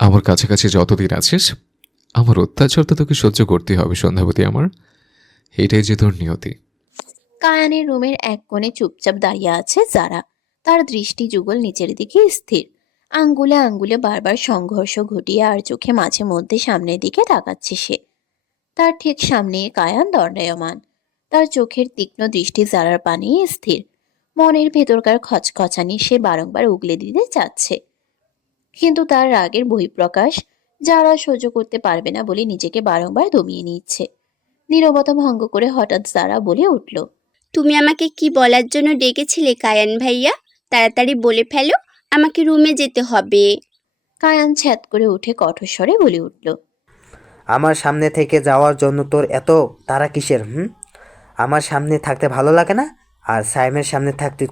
আমার কাছাকাছি যতদিন আছিস আমার অত্যাচার তো তোকে সহ্য করতেই হবে সন্ধ্যাবতী আমার। এটাই যে তোর নিয়তি। কায়ানের রুমের এক কোণে চুপচাপ দাঁড়িয়ে আছে যারা। তার দৃষ্টি যুগল নিচের দিকে স্থির। আঙ্গুলে আঙ্গুলে বারবার সংঘর্ষ ঘটিয়ে আর চোখে মাঝে মধ্যে সামনের দিকে তাকাচ্ছে সে। তার ঠিক সামনে কায়ান দণ্ডায়মান। তার চোখের তীক্ষ্ণ দৃষ্টি জারার পানে স্থির। মনের ভেতরকার খচখচানি সে বারংবার উগলে দিতে চাচ্ছে, কিন্তু তার রাগের বহিঃপ্রকাশ যারা সহ্য করতে পারবে না বলে নিজেকে বারংবার দমিয়ে নিচ্ছে। নীরবতা ভঙ্গ করে হঠাৎ জারা বলে উঠল, তুমি আমাকে কি বলার জন্য ডেকেছিলে কায়ান ভাইয়া? তাড়াতাড়ি বলে ফেলো, আমাকে রুমে যেতে হবে। কায়ান ছ্যাদ করে উঠে কঠোর স্বরে বলে উঠল, আমার সামনে থেকে যাওয়ার জন্য তোর এত তাড়া কিসের? আমার সামনে থাকতে ভালো লাগে না? আর সাইমের সামনে থাকতে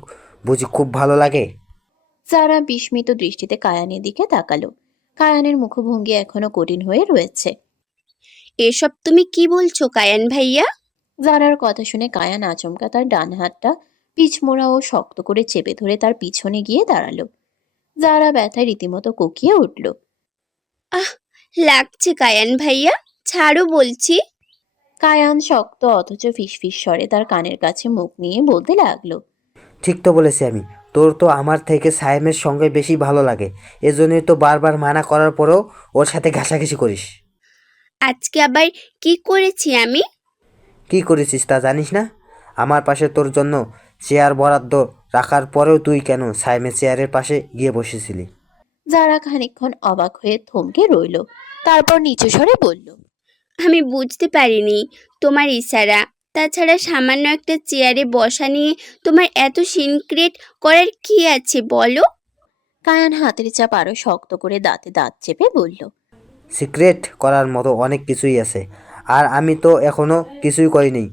বুঝি খুব ভালো লাগে? যারা বিস্মিত দৃষ্টিতে কায়ানের দিকে তাকালো। কায়ানের মুখভঙ্গি এখনো কঠিন হয়ে রয়েছে। এসব তুমি কি বলছো কায়ান ভাইয়া? জারার কথা শুনে কায়ান আচমকা তার ডান হাতটা পিছমোড়া ও শক্ত করে চেপে ধরে তার পিছনে গিয়ে দাঁড়ালো। জারা ব্যথায় রীতিমতো কোকিয়ে উঠল। আহ, লাগছে কায়ান ভাইয়া, ছাড়ো বলছি। কায়ান শক্ত অথচ ফিসফিস স্বরে তার কানের কাছে মুখ নিয়ে বলতে লাগলো, ঠিক তো বলেছি আমি। তোর তো আমার থেকে সাইমের সঙ্গে বেশি ভালো লাগে। এজন্যই তো বারবার মানা করার পরেও ওর সাথে ঘাসাঘাসি করিস। আজকে আবার কি করেছি আমি? কি করেছিস তা জানিস না? আমার পাশে তোর জন্য চেয়ার বরাদ্দ রাখার পরেও তুই কেন সাইমের চেয়ারের পাশে গিয়ে বসেছিলি? যারা খানিকক্ষণ অবাক হয়ে থমকে রইল, তারপর নিচু স্বরে বলল, আমি বুঝতে পারিনি তোমার ইশারা। তাছাড়া সামান্য একটা চেয়ারে বসা নিয়ে তোমার এত সিনক্রেট করার কি আছে বলো? কায়ান হাতের চাপ আরো শক্ত করে দাঁতে দাঁত চেপে বলল, সিক্রেট করার মতো অনেক কিছুই আছে, আর আমি তো এখনো কিছুই করিনি।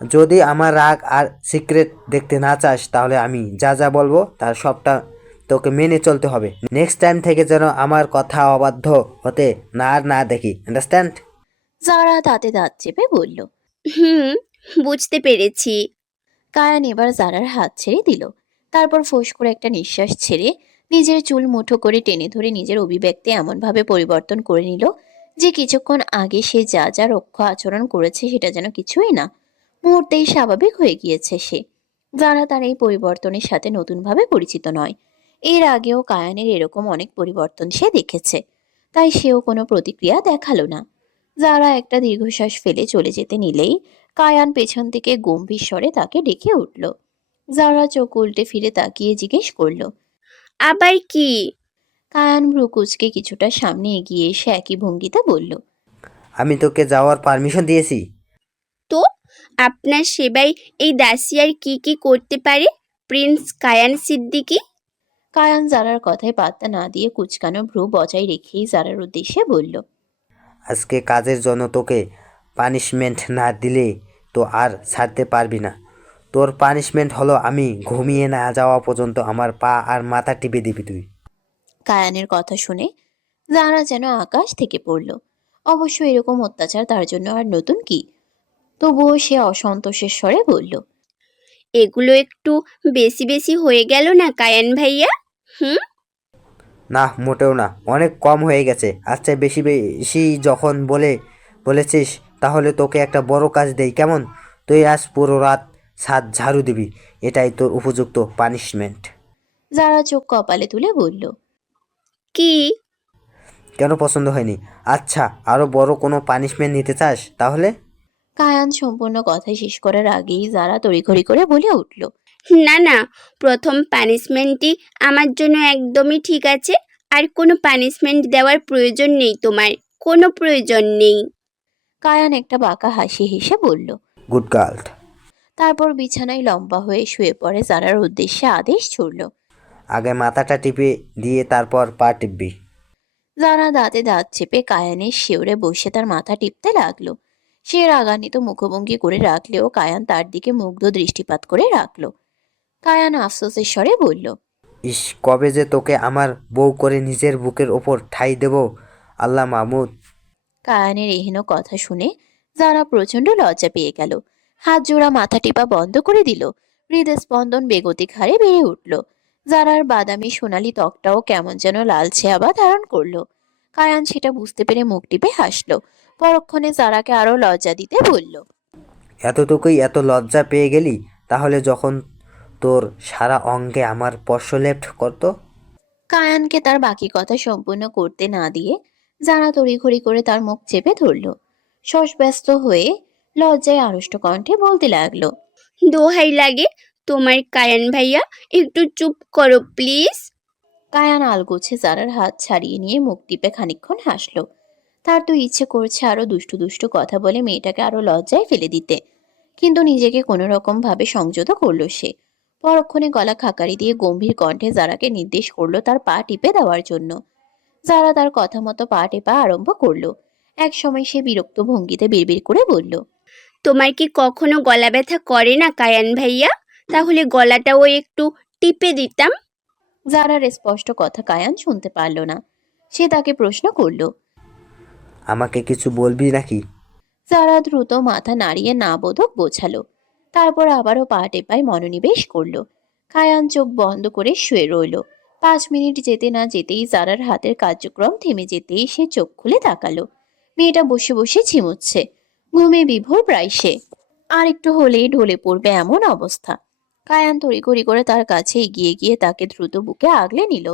যদি আমার রাগ আর সিক্রেট দেখতে না চাস তাহলে আমি যা যা বলবো তার সবটা তোকে মেনে চলতে হবে। নেক্সট টাইম থেকে যেন আমার কথা অবাধ্য হতে না দেখি, আন্ডারস্ট্যান্ড? যারা দাঁতে দাঁত চেপে বলল। হুম, বুঝতে পেরেছি। কায়ান এবার জারার হাত ছেড়ে দিল। তারপর ফোঁস করে একটা নিঃশ্বাস ছেড়ে নিজের চুল মুঠো করে টেনে ধরে নিজের অভিব্যক্তি এমনভাবে পরিবর্তন করে নিল যে কিছুক্ষণ আগে সে যা যা রক্ষ আচরণ করেছে সেটা যেন কিছুই না। মুহূর্তেই স্বাভাবিক হয়ে গিয়েছে সে। যারা তার এই পরিবর্তনের সাথে নতুনভাবে পরিচিত নয়। এর আগেও কায়ানের এরকম অনেক পরিবর্তন সে দেখেছে, তাই সেও কোনো প্রতিক্রিয়া দেখালো না। যারা একটা দীর্ঘশ্বাস ফেলে চলে যেতে নিলেই কায়ান পেছন থেকে গম্ভীর স্বরে তাকে ডেকে উঠল। যারা চোখ উল্টে ফিরে তাকিয়ে জিজ্ঞেস করল। আবার কি? কায়ান ভ্রু কুঁচকে কিছুটা সামনে এগিয়ে এসে একই ভঙ্গিতে বলল, আমি তোকে যাওয়ার পারমিশন দিয়েছি। তো আপনার সেবায় এই দাসী আর কি কি করতে পারে, প্রিন্স কায়ান সিদ্দিকী? কায়ান জারার কথায় পাত্তা না দিয়ে কুচকানো ভ্রু বজায় রেখেই জারার উদ্দেশ্যে বলল, আজকে কাজের জন্য তোকে পানিশমেন্ট না দিলে তো আর ছাড়তে পারবি না। তোর পানিশমেন্ট হলো আমি ঘুমিয়ে না যাওয়া পর্যন্ত আমার পা আর মাথা টিপে দিবি তুই। কায়ানের কথা শুনে জারা যেন আকাশ থেকে পড়ল। অবশ্য এরকম অত্যাচার তার জন্য আর নতুন কি। তবুও সে অসন্তোষের স্বরে বলল, এগুলো একটু বেশি বেশি হয়ে গেল না কায়ান ভাইয়া? হুম। না, মোটেও না, অনেক কম হয়ে গেছে। আচ্ছা, বেশি বেশি যখন বলেছিস তাহলে তোকে একটা বড় কাজ দেই কেমন? তুই আজ পুরো রাত ছাদ ঝাড়ু দিবি। এটাই তোর উপযুক্ত পানিশমেন্ট। যারা চোখ কপালে তুলে বলল, কি? কেন পছন্দ হয়নি? আচ্ছা, আরো বড় কোনো পানিশমেন্ট নিতে চাস তাহলে? কায়ান সম্পূর্ণ কথা শেষ করার আগেই যারা তড়িঘড়ি করে বলে উঠল, না না, প্রথম পানিশমেন্টই আমার জন্য একদমই ঠিক আছে। আর কোনো পানিশমেন্ট দেওয়ার প্রয়োজন নেই তোমার, কোনো প্রয়োজন নেই। কায়ান একটা বাঁকা হাসি হেসে বলল। Good girl. তারপর বিছানায় লম্বা হয়ে শুয়ে পড়ে জারার উদ্দেশ্যে আদেশ ছুড়ল। আগে মাথাটা টিপে দিয়ে তারপর পা টিপবি। জারা দাঁতে দাঁত চেপে কায়ানের শিওরে বসে তার মাথা টিপতে লাগলো। সে রাগান্বিত মুখভঙ্গি করে রাখলেও কায়ান তার দিকে মুগ্ধ দৃষ্টিপাত করে রাখলো। কায়ান আফসোসের স্বরে বলল, ইস, কবে যে তোকে আমার বউ করে নিজের বুকের ওপর ঠাঁই দেব আল্লাহ মাহমুদ। কায়ানের এহেন কথা শুনে যারা প্রচন্ড লজ্জা পেয়ে গেল। হাত জোড়া মাথা টিপা বন্ধ করে দিল। হৃদস্পন্দন বেগতিক হারে বেড়ে উঠল। জারার বাদামি সোনালি ত্বকটাও কেমন যেন লালচে আভা ধারণ করলো। কায়ান সেটা বুঝতে পেরে মুখ টিপে হাসলো। পরক্ষণে জারাকে আরো লজ্জা দিতে বলল, এতটুকুই এত লজ্জা পেয়ে গেলি? তাহলে যখন তোর সারা অঙ্গে আমার স্পর্শ লেপ্ট করতো। কায়ানকে তার বাকি কথা সম্পূর্ণ করতে না দিয়ে জারা তড়িঘড়ি করে তার মুখ চেপে ধরল। শশব্যস্ত হয়ে লজ্জায় আড়ষ্ট কণ্ঠে বলতে লাগলো, দোহাই লাগে তোমার কায়ান ভাইয়া, একটু চুপ করো প্লিজ। কায়ান আলগোছে জারার হাত ছাড়িয়ে নিয়ে মুখ টিপে খানিকক্ষণ হাসলো। তার তো ইচ্ছে করছে আরো দুষ্টু দুষ্টু কথা বলে মেয়েটাকে আরো লজ্জায় ফেলে দিতে, কিন্তু নিজেকে কোনো রকম ভাবে সংযত করলো সে। পরক্ষণে গলা খাকারি দিয়ে গম্ভীর কণ্ঠে জারাকে নির্দেশ করলো তার পা টিপে দেওয়ার জন্য। জারা তার কথা মতো পা টেপা আরম্ভ করলো। এক সময় সে বিরক্ত ভঙ্গিতে বিড়বিড় করে বলল, তোমার কি কখনো গলা ব্যথা করে না কায়ান ভাইয়া? তাহলে গলাটাও একটু টিপে দিতাম। জারার স্পষ্ট কথা কায়ান শুনতে পারল না। সে তাকে প্রশ্ন করলো। আমাকে কিছু বলবি নাকি? জারা দ্রুত মাথা নাড়িয়ে না বোধক বোঝালো। তারপর আবারও পা টেপায় মনোনিবেশ করলো। কায়ান চোখ বন্ধ করে শুয়ে রইল। 5 মিনিট যেতে না যেতেই জারার হাতের কার্যক্রম থেমে যেতেই সে চোখ খুলে তাকালো। মেয়েটা বসে বসে ঝিমুচ্ছে। ঘুমে বিভোর প্রায় সে। আর একটু হলেই ঢলে পড়বে এমন অবস্থা। কায়ান তড়িঘড়ি করে তার কাছে এগিয়ে গিয়ে তাকে দ্রুত বুকে আগলে নিল।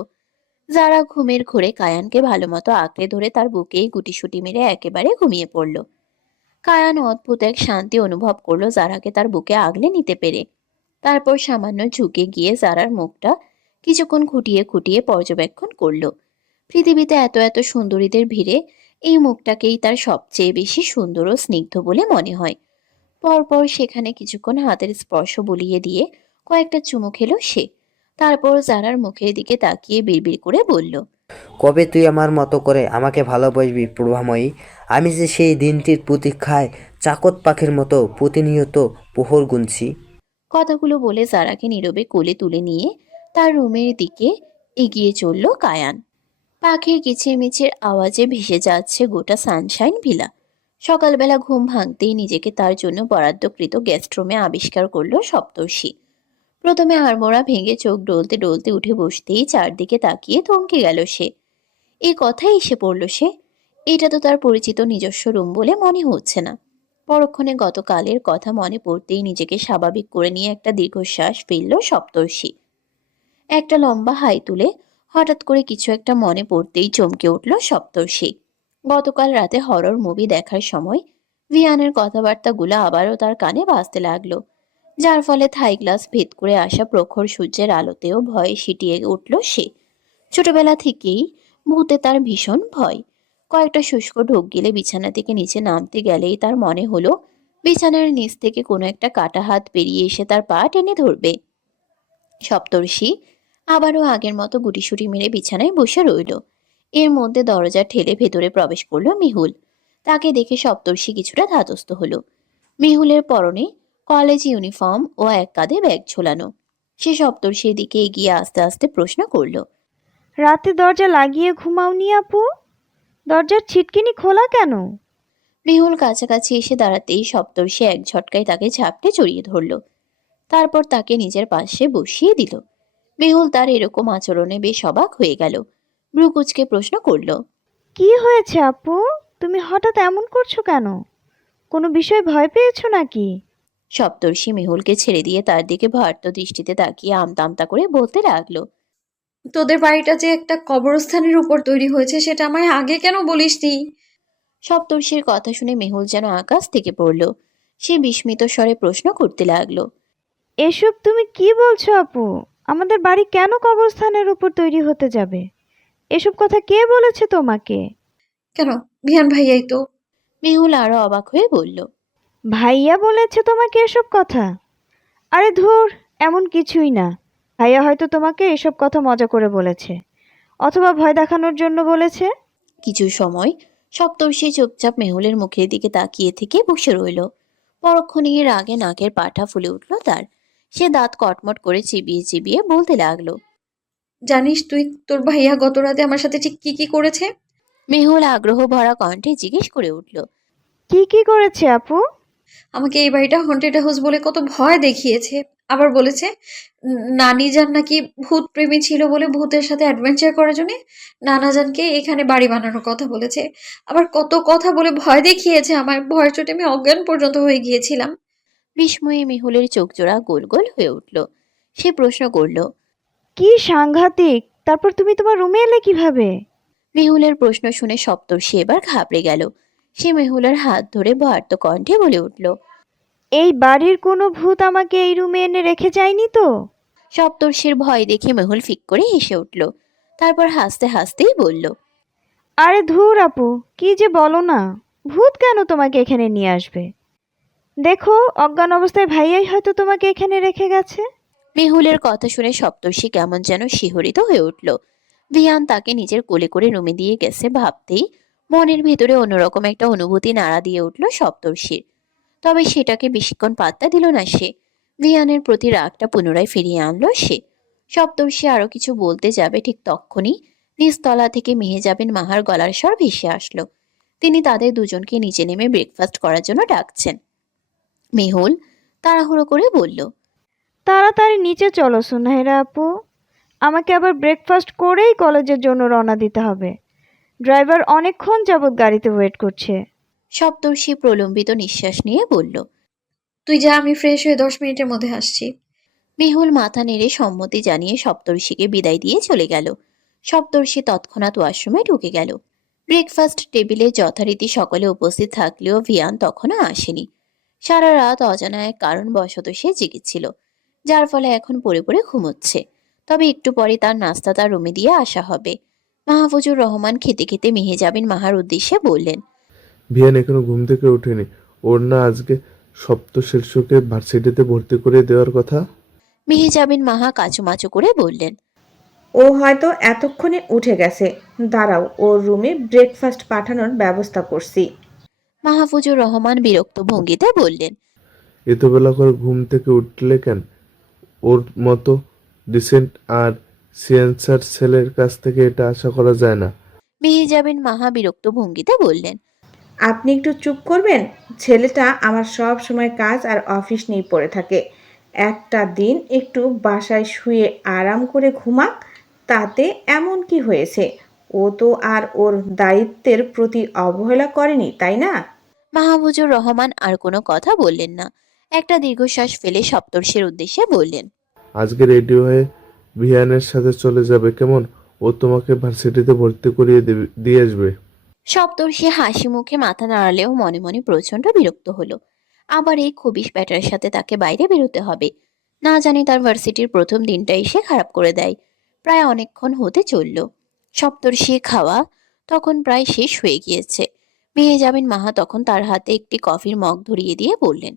যারা ঘুমের ঘোরে কায়ানকে ভালো মতো আঁকড়ে ধরে তার বুকেই গুটিসুটি মেরে একেবারে ঘুমিয়ে পড়ল। কায়ান অদ্ভুত এক শান্তি অনুভব করলো জারাকে তার বুকে আগলে নিতে পেরে। তারপর সামান্য ঝুঁকে গিয়ে জারার মুখটা কিছুক্ষণ খুঁটিয়ে খুঁটিয়ে পর্যবেক্ষণ করলো। পৃথিবীতে এত এত সুন্দরীদের ভিড়ে এই মুখটাকেই তার সবচেয়ে বেশি সুন্দর ও স্নিগ্ধ বলে মনে হয়। পরপর সেখানে কিছুক্ষণ হাতের স্পর্শ বুলিয়ে দিয়ে কয়েকটা চুমু খেলো সে। তারপর জারার মুখের দিকে তাকিয়ে বিড়বিড় করে বলল, কবে তুই আমার মতো করে আমাকে ভালোবাসবি প্রভাময়ী? আমি যে সেই দিনটির প্রতীক্ষায় চাকত পাখির মতো প্রতিনিয়ত প্রহর গুনছি। কথাগুলো বলে জারাকে নীরবে কোলে তুলে নিয়ে তার রুমের দিকে এগিয়ে চলল কায়ান। পাখির কিচিরমিচির আওয়াজে ভেসে যাচ্ছে গোটা সানশাইন ভিলা। সকালবেলা ঘুম ভাঙতেই নিজেকে তার জন্য বরাদ্দকৃত গেস্ট রুমে আবিষ্কার করলো সপ্তর্ষি। প্রথমে আড়মোড়া ভেঙে চোখ ডলতে ডলতে উঠে বসতেই চারদিকে তাকিয়ে থমকে গেল সে। এই কথাই এসে পড়ল সে। এটা তো তার পরিচিত নিজস্ব রুম বলে মনে হচ্ছে না। পরক্ষণে গতকালের কথা মনে পড়তেই নিজেকে স্বাভাবিক করে নিয়ে একটা দীর্ঘশ্বাস ফেলল সপ্তর্ষি। একটা লম্বা হাই তুলে হঠাৎ করে কিছু একটা মনে পড়তেই চমকে উঠল সপ্তর্ষি। গতকাল রাতে হরর মুভি দেখার সময় ভিয়ানের কথাবার্তাগুলো আবারও তার কানে বাজতে লাগলো, যার ফলে থাই গ্লাস ভেদ করে আসা প্রখর সূর্যের আলোতেও ভয়ে সিটিয়ে উঠল সে। ছোটবেলা থেকেই ভূতে তার ভীষণ ভয়। কয়েকটা শুষ্ক ঢোক গেলে বিছানা থেকে নিচে নামতে গেলেই তার মনে হলো বিছানার নিচ থেকে কোনো একটা কাটা হাত বেরিয়ে এসে তার পা টেনে ধরবে। সপ্তর্ষি আবারও আগের মতো গুটিসুটি মেরে বিছানায় বসে রইল। এর মধ্যে দরজা ঠেলে ভেতরে প্রবেশ করলো মিহুল। তাকে দেখে সপ্তর্ষি কিছুটা ধাতস্থ হলো। মিহুলের পরনে কলেজ ইউনিফর্ম ও এক কাঁধে ব্যাগ ঝোলানো। সে সপ্তর্ষির দিকে এগিয়ে আস্তে আস্তে প্রশ্ন করলো, রাতে দরজা লাগিয়ে ঘুমাওনি আপু? দরজার ছিটকিনি খোলা কেন? মেহুল কাছাকাছি এসে দাঁড়াতেই সপ্তর্ষি এক ঝটকায় তাকে ঝাপটে জড়িয়ে ধরল। তারপর তাকে নিজের পাশে বসিয়ে দিল। মেহুল তার এরকম আচরণে বেশ অবাক হয়ে গেল। ভ্রু কুঁচকে প্রশ্ন করল, কি হয়েছে আপু? তুমি হঠাৎ এমন করছো কেন? কোনো বিষয় ভয় পেয়েছো নাকি? সপ্তর্ষি মেহুলকে ছেড়ে দিয়ে তার দিকে ভার্ত দৃষ্টিতে তাকিয়ে আমতা আমতা করে বলতে লাগলো, তোদের বাড়িটা যে একটা কবরস্থানের উপর তৈরি হয়েছে সেটা আমায় আগে কেন বলিসনি? সপ্তর্ষির কথা শুনে মেহুল যেন আকাশ থেকে পড়ল। সে বিস্মিত স্বরে প্রশ্ন করতে লাগলো, এসব তুমি কি বলছো আপু? আমাদের বাড়ি কেন কবরস্থানের উপর তৈরি হতে যাবে? এসব কথা কে বলেছে তোমাকে? কেন, ভিয়ান ভাইয়াই তো। মেহুল আরো অবাক হয়ে বলল, ভাইয়া বলেছে তোমাকে এসব কথা? আরে ধুর, এমন কিছুই না। ভাইয়া হয়তো তোমাকে এসব কথা মজা করে বলেছে, অথবা ভয় দেখানোর জন্য বলেছে। কিছু সময় সপ্তর্ষি চুপচাপ মেহুলের মুখের দিকে তাকিয়ে থেকে বসে রইল। পরক্ষণে রাগে নাকের পাটা ফুলে উঠল তার। সে দাঁত কটমট করে চিবিয়ে চিবিয়ে বলতে লাগলো, জানিস তুই তোর ভাইয়া গত রাতে আমার সাথে ঠিক কি কি করেছে? মেহুল আগ্রহ ভরা কণ্ঠে জিজ্ঞেস করে উঠল, কি কি করেছে আপু? আমাকে এই বাড়িটা হন্টেড হাউস বলে কত ভয় দেখিয়েছে। আবার বলেছে নানি যান নাকি ভূত প্রেমী ছিল বলে ভূতের সাথে অ্যাডভেঞ্চার করার জন্য নানাজানকে এখানে বাড়ি বানানোর কথা বলেছে। আবার কত কথা বলে ভয় দেখিয়েছে আমায়, ভয়ের চোটে আমি অজ্ঞান পর্যন্ত হয়ে গিয়েছিলাম। বিস্ময়ে মেহুলের চোখ জোড়া গোল গোল হয়ে উঠল। সে প্রশ্ন করল। কি সাংঘাতিক! তারপর তুমি তোমার রুমে এলে কিভাবে? মেহুলের প্রশ্ন শুনে সপ্তর্ষি এবার ঘাবড়ে গেল। সে মেহুলের হাত ধরে ভয়ার্ত কণ্ঠে বলে উঠল। এই বাড়ির কোনো ভূত আমাকে এই রুমে এনে রেখে যায়নি তো? সপ্তর্ষির ভয় দেখে মেহুল ফিক করে হেসে উঠল। তারপর হাসতে হাসতেই বলল। আরে ধুর আপু, কি যে বলো না! ভূত কেন তোমাকে এখানে নিয়ে আসবে? দেখো, অজ্ঞান অবস্থায় ভাইয়াই হয়তো তোমাকে এখানে রেখে গেছে। মেহুলের কথা শুনে সপ্তর্ষি কেমন যেন শিহরিত হয়ে উঠল। ভিয়ান তাকে নিজের কোলে করে রুমে দিয়ে গেছে ভাবতেই মনের ভেতরে অন্যরকম একটা অনুভূতি নাড়া দিয়ে উঠল সপ্তর্ষির। তবে সেটাকে বেশিক্ষণ পাত্তা দিল না সে। ভিয়ানের প্রতি রাগটা পুনরায় ফিরিয়ে আনলো সে। সপ্তর্ষি আরো কিছু বলতে যাবে, ঠিক তক্ষুনি নিচতলা থেকে মেহেজাবিন মাহার গলার স্বর ভেসে আসলো। তিনি তাদের দুজনকে নিচে নেমে ব্রেকফাস্ট করার জন্য ডাকছেন। মেহুল তাড়াহুড়ো করে বলল। তাড়াতাড়ি নিচে চলো সুনাইরা আপু, আমাকে আবার ব্রেকফাস্ট করেই কলেজের জন্য রওনা দিতে হবে। ড্রাইভার অনেকক্ষণ যাবৎ গাড়িতে ওয়েট করছে। সপ্তর্ষি প্রলম্বিত নিঃশ্বাস নিয়ে বলল। তুই যা, আমি ফ্রেশ হয়ে 10 মিনিটের মধ্যে আসছি। মেহুল মাথা নেড়ে সম্মতি জানিয়ে সপ্তর্ষিকে বিদায় দিয়ে চলে গেল। সপ্তর্ষি তৎক্ষণাৎ ওয়াশরুমে ঢুকে গেল। ব্রেকফাস্ট টেবিলে যথারীতি সকলে উপস্থিত থাকলেও ভিয়ান তখনও আসেনি। সারা রাত অজানা এক কারণবশত সে জেগেছিল, যার ফলে এখন পড়ে পড়ে ঘুমোচ্ছে। তবে একটু পরে তার নাস্তা তার রুমে দিয়ে আসা হবে। মাহফুজুর রহমান খেতে খেতে মেহেজাবিন মাহার উদ্দেশ্যে বললেন। ভিয়ান এখনো ঘুম থেকে ওঠেনি। ওর না আজকে সপ্তশীর্ষকে ভার্সিটিতে ভর্তি করে দেওয়ার কথা। মেহেজাবিন মাহা কাচুমাচু করে বললেন। ও হয়তো এতক্ষণে উঠে গেছে। দাঁড়াও, ওর রুমে ব্রেকফাস্ট পাঠানোর ব্যবস্থা করছি। মাহফুজুর রহমান বিরক্ত ভঙ্গিতে বললেন। এত বেলা করে ঘুম থেকে উঠলে কেন? ওর মতো ডিসেন্ট আর সিয়েন্সার ছেলের কাছ থেকে এটা আশা করা যায় না। মেহেজাবিন মাহা বিরক্ত ভঙ্গিতে বললেন। আপনি একটু চুপ করবেন? ছেলেটা আমার সব সময় কাজ আর অফিস নিয়ে পড়ে থাকে। একটা দিন একটু বাসায় শুয়ে আরাম করে ঘুমাক, তাতে এমন কি হয়েছে? ও তো আর ওর দায়িত্বের প্রতি অবহেলা করেনি, তাই না? মাহফুজুর রহমান আর কোনো কথা বললেন না। একটা দীর্ঘশ্বাস ফেলে সপ্তর্ষির উদ্দেশ্যে বললেন। আজকে রেডি হয়ে ভিয়ানের সাথে চলে যাবে কেমন? ও তোমাকে ভার্সিটিতে ভর্তি করিয়ে দিয়ে আসবে। সপ্তর্ষি হাসি মুখে মাথা নাড়ালেও মনে মনে প্রচন্ড বিরক্ত হলো। আবার এই খবিশ ব্যাটার সাথে তাকে বাইরে বেরোতে হবে। না জানি তার ভার্সিটির প্রথম দিনটাই সে খারাপ করে দেয়। প্রায় অনেকক্ষণ হতে চলল। সপ্তর্ষি খাওয়া তখন প্রায় শেষ হয়ে গিয়েছে। মেহেজাবিন মাহা তখন তার হাতে একটি কফির মগ ধরিয়ে দিয়ে বললেন।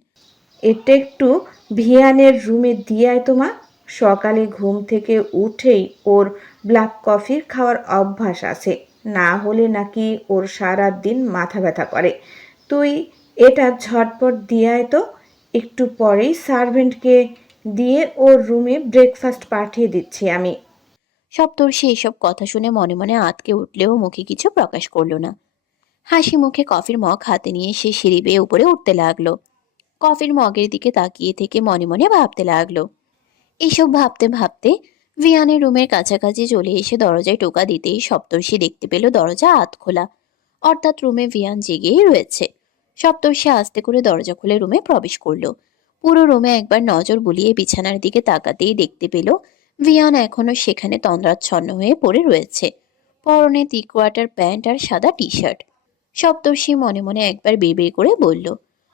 এটা একটু ভিয়ানের রুমে দিয়ে আয় তোমা। সকালে ঘুম থেকে উঠেই ওর ব্ল্যাক কফির খাওয়ার অভ্যাস আছে, না হলে নাকি ওর সারা দিন মাথা ব্যথা করে। তুই এটা ঝটপট দিয়ে আয় তো। একটু পরেই সার্ভেন্টকে দিয়ে ওর রুমে ব্রেকফাস্ট পাঠিয়ে দিচ্ছি আমি। সপ্তর্ষি এসব কথা শুনে মনে মনে আঁতকে উঠলেও মুখে কিছু প্রকাশ করল না। হাসি মুখে কফির মগ হাতে নিয়ে সে সিঁড়ি বেয়ে উপরে উঠতে লাগলো। কফির মগের দিকে তাকিয়ে থেকে মনে মনে ভাবতে লাগলো। এইসব ভাবতে ভাবতে ভিয়ানের রুমের কাছাকাছি চলে এসে দরজায় টোকা দিতেই সপ্তর্ষি দেখতে পেল দরজা আধ খোলা, অর্থাৎ রুমে ভিয়ান জেগেই রয়েছে। সপ্তর্ষি আস্তে করে দরজা খুলে রুমে প্রবেশ করলো। পুরো রুমে একবার নজর বুলিয়ে বিছানার দিকে তাকাতেই দেখতে পেল ভিয়ান এখনো সেখানে তন্দ্রাচ্ছন্ন হয়ে পড়ে রয়েছে। পরনে 3/4 প্যান্ট আর সাদা টি শার্ট। সপ্তর্ষি মনে মনে একবার বিড়বিড় করে বলল,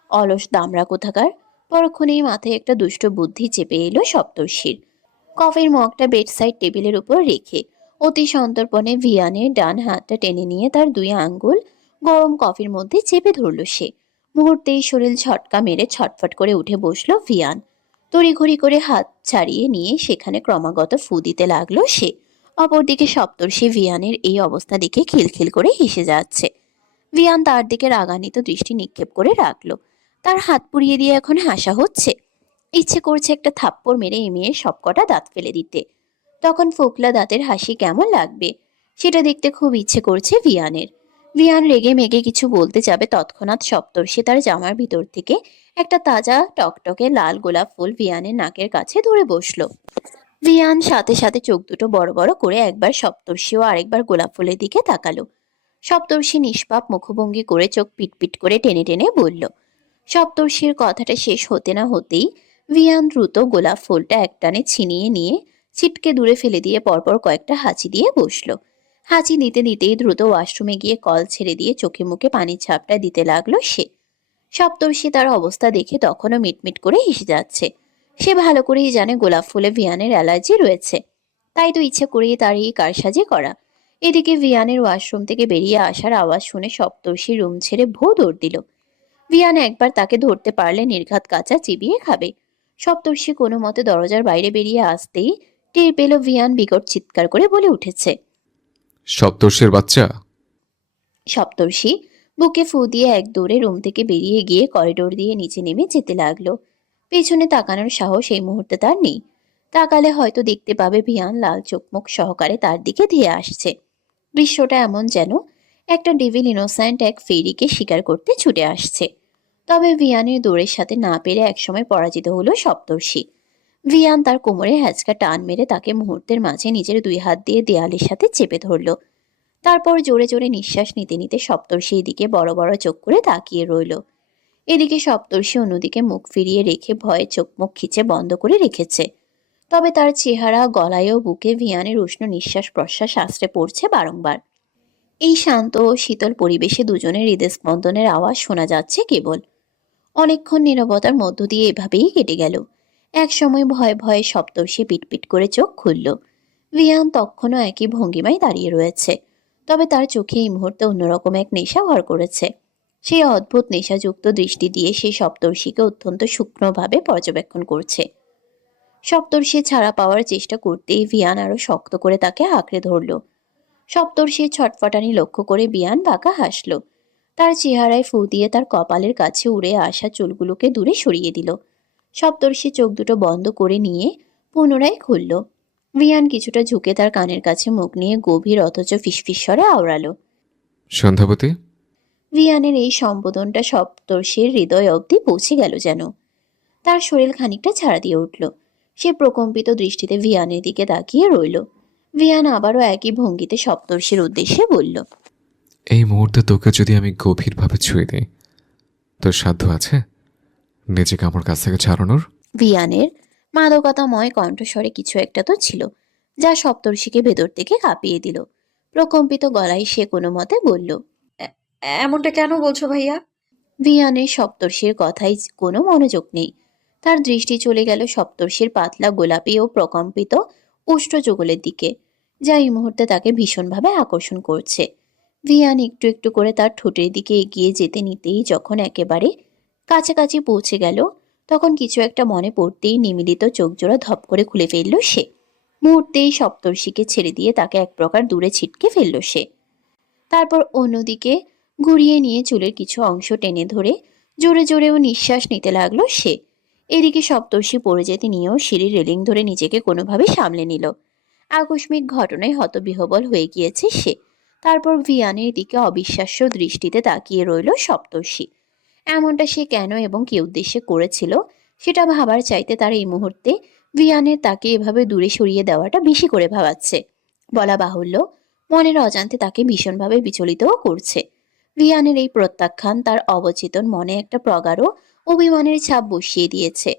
অলস দামড়া কোথাকার। পরক্ষণেই মাথায় একটা দুষ্ট বুদ্ধি চেপে এলো সপ্তর্ষির। কফির মগটা বেড সাইড টেবিলের উপর রেখে অতি সন্তর্পণে ভিয়ানের ডান হাতটা টেনে নিয়ে তার 2 আঙ্গুল গরম কফির মধ্যে চেপে ধরল সে। মুহূর্তেই শরীর ঝটকা মেরে ছটফট করে উঠে বসলো ভিয়ান। তড়িঘড়ি করে হাত ছাড়িয়ে নিয়ে সেখানে ক্রমাগত ফু দিতে লাগলো সে। অপরদিকে সপ্তর্ষি ভিয়ানের এই অবস্থা দেখে খিলখিল করে হেসে যাচ্ছে। ভিয়ান তার দিকে রাগান্বিত দৃষ্টি নিক্ষেপ করে রাখলো। তার হাত পুড়িয়ে দিয়ে এখন হাসা হচ্ছে। ইচ্ছে করছে একটা থাপ্পড় মেরে এই মেয়ের সবকটা দাঁত ফেলে দিতে। তখন ফোকলা দাঁতের হাসি কেমন লাগবে সেটা দেখতে খুব ইচ্ছে করছে ভিয়ানের। ভিয়ান রেগে মেগে কিছু বলতে যাবে, তৎক্ষণাৎ সপ্তর্ষি তার জামার ভিতর থেকে একটা তাজা টকটকে লাল গোলাপ ফুল ভিয়ানের নাকের কাছে ধরে বসলো। ভিয়ান সাথে সাথে চোখ দুটো বড় বড় করে একবার সপ্তর্ষি ও আরেকবার গোলাপ ফুলের দিকে তাকালো। সপ্তর্ষি নিষ্পাপ মুখভঙ্গি করে চোখ পিটপিট করে টেনে টেনে বলল। সপ্তর্ষির কথাটা শেষ হতে না হতেই ভিয়ান দ্রুত গোলাপ ফুলটা একটানে ছিনিয়ে নিয়ে ছিটকে দূরে ফেলে দিয়ে পরপর কয়েকটা হাঁচি দিয়ে বসলো। হাঁচি দিতে দিতেই দ্রুত ওয়াশরুমে গিয়ে কল ছেড়ে দিয়ে চোখে মুখে পানির ঝাপটা দিতে লাগলো সে। সপ্তর্ষি তার অবস্থা দেখে তখনও মিটমিট করে হেসে যাচ্ছে। সে ভালো করেই জানে গোলাপ ফুলে ভিয়ানের অ্যালার্জি রয়েছে, তাই তো ইচ্ছে করেই তার এই কারসাজি করা। এদিকে ভিয়ানের ওয়াশরুম থেকে বেরিয়ে আসার আওয়াজ শুনে সপ্তর্ষি রুম ছেড়ে ভো দৌড় দিল। ভিয়ান একবার তাকে ধরতে পারলে নির্ঘাত কাঁচা চিবিয়ে খাবে। সপ্তর্ষি কোনো মতে দরজার বাইরে বেরিয়ে আসতেই টের পেল ভিয়ান বিকট চিৎকার করে বলে উঠেছে। সপ্তর্ষির বাচ্চা! সপ্তর্ষি বুকে ফু দিয়ে এক দৌড়ে রুম থেকে বেরিয়ে গিয়ে করিডোর দিয়ে নিচে নেমে যেতে লাগলো। পেছনে তাকানোর সাহস এই মুহূর্তে তার নেই। তাকালে হয়তো দেখতে পাবে ভিয়ান লাল চোখমুখ সহকারে তার দিকে ধেয়ে আসছে। দৃশ্যটা এমন যেন একটা ডেভিল ইনোসেন্ট এক ফেরিকে শিকার করতে ছুটে আসছে। তবে ভিয়ানের দৌড়ের সাথে না পেরে একসময় পরাজিত হলো সপ্তর্ষি। ভিয়ান তার কোমরে হ্যাচকা টান মেরে তাকে মুহূর্তের মাঝে নিজের দুই হাত দিয়ে দেয়ালের সাথে চেপে ধরল। তারপর জোরে জোরে নিঃশ্বাস নিতে নিতে সপ্তর্ষির দিকে বড় বড় চোখ করে তাকিয়ে রইল। এদিকে সপ্তর্ষি অন্যদিকে মুখ ফিরিয়ে রেখে ভয়ে চোখ মুখ খিচে বন্ধ করে রেখেছে। তবে তার চেহারা, গলায় ও বুকে ভিয়ানের উষ্ণ নিঃশ্বাস প্রশ্বাস আশ্রে পড়ছে বারংবার। এই শান্ত ও শীতল পরিবেশে দুজনের হৃদস্পন্দনের আওয়াজ শোনা যাচ্ছে কেবল। অনেকক্ষণ নীরবতার মধ্য দিয়ে এভাবেই কেটে গেল। এক সময় ভয়ে ভয়ে সপ্তর্ষি পিটপিট করে চোখ খুলল। ভিয়ান তখনও একই ভঙ্গিমায় দাঁড়িয়ে রয়েছে, তবে তার চোখে এই মুহূর্তে অন্যরকম এক নেশা ভর করেছে। সেই অদ্ভুত নেশাযুক্ত দৃষ্টি দিয়ে সেই সপ্তর্ষিকে অত্যন্ত সূক্ষ্মভাবে পর্যবেক্ষণ করছে। সপ্তর্ষি ছাড়া পাওয়ার চেষ্টা করতেই ভিয়ান আরো শক্ত করে তাকে আঁকড়ে ধরল। সপ্তর্ষির ছটফটানি লক্ষ্য করে ভিয়ান বাঁকা হাসল। তার চেহারায় ফু দিয়ে তার কপালের কাছে উড়ে আসা চুলগুলোকে দূরে সরিয়ে দিল। সপ্তর্ষি চোখ দুটো বন্ধ করে নিয়ে পুনরায় খুলল। ভিয়ান কিছুটা ঝুঁকে তার কানের কাছে মুখ নিয়ে গভীর অথচ ফিসফিস স্বরে আওড়ালো। সন্ধ্যাবতী! ভিয়ানের এই সম্বোধনটা সপ্তর্ষির হৃদয় অবধি পৌঁছে গেল যেন। তার শরীর খানিকটা ছাড়া দিয়ে উঠল। সে প্রকম্পিত দৃষ্টিতে ভিয়ানের দিকে তাকিয়ে রইল। ভিয়ান আবারও একই ভঙ্গিতে সপ্তর্ষির উদ্দেশ্যে বলল। এই মুহূর্তে তোকে যদি আমি গভীরভাবে ছুঁয়ে দিই, তোর সাধ্য আছে নিজেকে আমার কাছ থেকে ছাড়ানোর? ভিয়ানের মাদকতাময় কণ্ঠস্বরে কিছু একটা তো ছিল, যা সপ্তর্ষিকে ভেতর থেকে কাঁপিয়ে দিল। প্রকম্পিত গলায় সে কোনো মতে বলল। এমনটা কেন বলছো ভাইয়া? ভিয়ানের সপ্তর্ষির কথায় কোনো মনোযোগ নেই। তার দৃষ্টি চলে গেল সপ্তর্ষির পাতলা গোলাপি ও প্রকম্পিত উষ্ঠ যুগলের দিকে, যা এই মুহূর্তে তাকে ভীষণভাবে আকর্ষণ করছে। ভিয়ান একটু একটু করে তার ঠোঁটের দিকে এগিয়ে যেতে নিতেই যখন একেবারে কাছাকাছি পৌঁছে গেল, তখন কিছু একটা মনে পড়তেই নিমিলিত চোখ জোড়া ধপ করে খুলে ফেলল সে। মুহূর্তেই সপ্তর্ষিকে ছেড়ে দিয়ে তাকে এক প্রকার দূরে ছিটকে ফেলল সে। তারপর অন্যদিকে ঘুরিয়ে নিয়ে চুলের কিছু অংশ টেনে ধরে জোরে জোরেও নিঃশ্বাস নিতে লাগলো সে। এদিকে সপ্তর্ষি পড়ে যেতে নিয়েও সিঁড়ির রেলিং ধরে নিজেকে কোনোভাবে সামলে নিল। আকস্মিক ঘটনায় হতবিহ্বল হয়ে গিয়েছে সে। তারপর ভিয়ানের দিকে অবিশ্বাস্য দৃষ্টিতে তাকিয়ে রইল সপ্তর্ষি। এমনটা সে কেন এবং কি উদ্দেশ্যে করেছিল সেটা ভাবার চাইতে তার এই মুহূর্তে ভিয়ানের তাকে এভাবে দূরে সরিয়ে দেওয়াটা বেশি করে ভাবাচ্ছে। বলা বাহুল্য, মনের অজান্তে তাকে ভীষণভাবে বিচলিতও করছে। ভিয়ানের এই প্রত্যাখ্যান তার অবচেতন মনে একটা প্রগাঢ় অভিমানের ছাপ বসিয়ে দিয়েছে,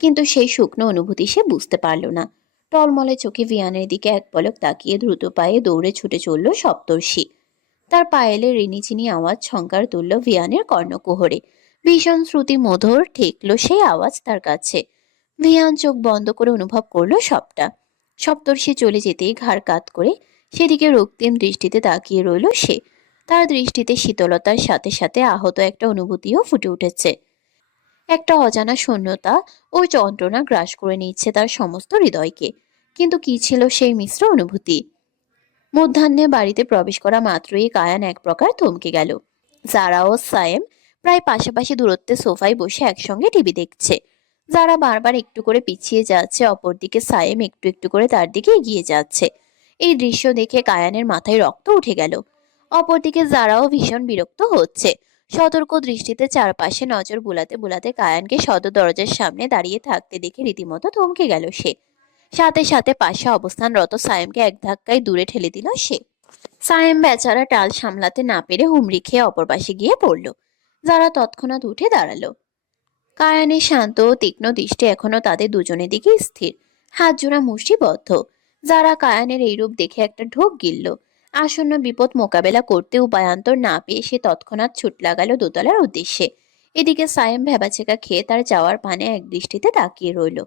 কিন্তু সেই শুকনো অনুভূতি সে বুঝতে পারল না। টলমলে চোখে ভিয়ানের দিকে এক পলক তাকিয়ে দ্রুত পায়ে দৌড়ে ছুটে চলল সপ্তর্ষি। তার পায়েলে রিনিচিনি আওয়াজ ঝংকার তুলল ভিয়ানের কর্ণকুহরে। ভীষণ শ্রুতি মধুর ঠেকল সেই আওয়াজ তার কাছে। ভিয়ান চোখ বন্ধ করে অনুভব করলো সবটা। সপ্তর্ষি চলে যেতেই ঘাড় কাত করে সেদিকে রক্তিম দৃষ্টিতে তাকিয়ে রইল সে। তার দৃষ্টিতে শীতলতার সাথে সাথে আহত একটা অনুভূতিও ফুটে উঠেছে। একটা অজানা শূন্যতা ও যন্ত্রণা গ্রাস করে নিচ্ছে তার সমস্ত হৃদয়কে। কিন্তু কি ছিল সেই মিশ্র অনুভূতি? মধ্যাহ্নে বাড়িতে প্রবেশ করা মাত্রই কায়ান এক প্রকার থমকে গেল। জারা ও সায়েম প্রায় পাশাপাশি দূরত্বে সোফায় বসে একসঙ্গে টিভি দেখছে। যারা বারবার একটু করে পিছিয়ে যাচ্ছে, অপরদিকে সায়েম একটু একটু করে তার দিকে এগিয়ে যাচ্ছে। এই দৃশ্য দেখে কায়ানের মাথায় রক্ত উঠে গেল। অপরদিকে যারাও ভীষণ বিরক্ত হচ্ছে। সতর্ক দৃষ্টিতে চারপাশে নজর বুলাতে বুলাতে কায়ানকে সদর দরজার সামনে দাঁড়িয়ে থাকতে দেখে রীতিমতো থমকে গেল সে। সাথে সাথে পাশে অবস্থানরত সায়েমকে এক ধাক্কায় দূরে ঠেলে দিল সে। সায়েম বেচারা টাল সামলাতে না পেরে হুমড়ি খেয়ে অপর পাশে গিয়ে পড়ল। যারা তৎক্ষণাৎ উঠে দাঁড়ালো। কায়ানের শান্ত ও তীক্ষ্ণ দৃষ্টি এখনো তাদের দুজনের দিকে স্থির, হাত জোড়া মুষ্টিবদ্ধ। যারা কায়ানের এই রূপ দেখে একটা ঢোক গিলল। আসন্ন বিপদ মোকাবেলা করতে উপায়ান্তর না পেয়ে সে তৎক্ষণাৎ ছুট লাগালো দোতলার উদ্দেশ্যে। এদিকে সায়েম ভেবাচেকা খেয়ে তার যাওয়ার পানে এক দৃষ্টিতে তাকিয়ে রইল।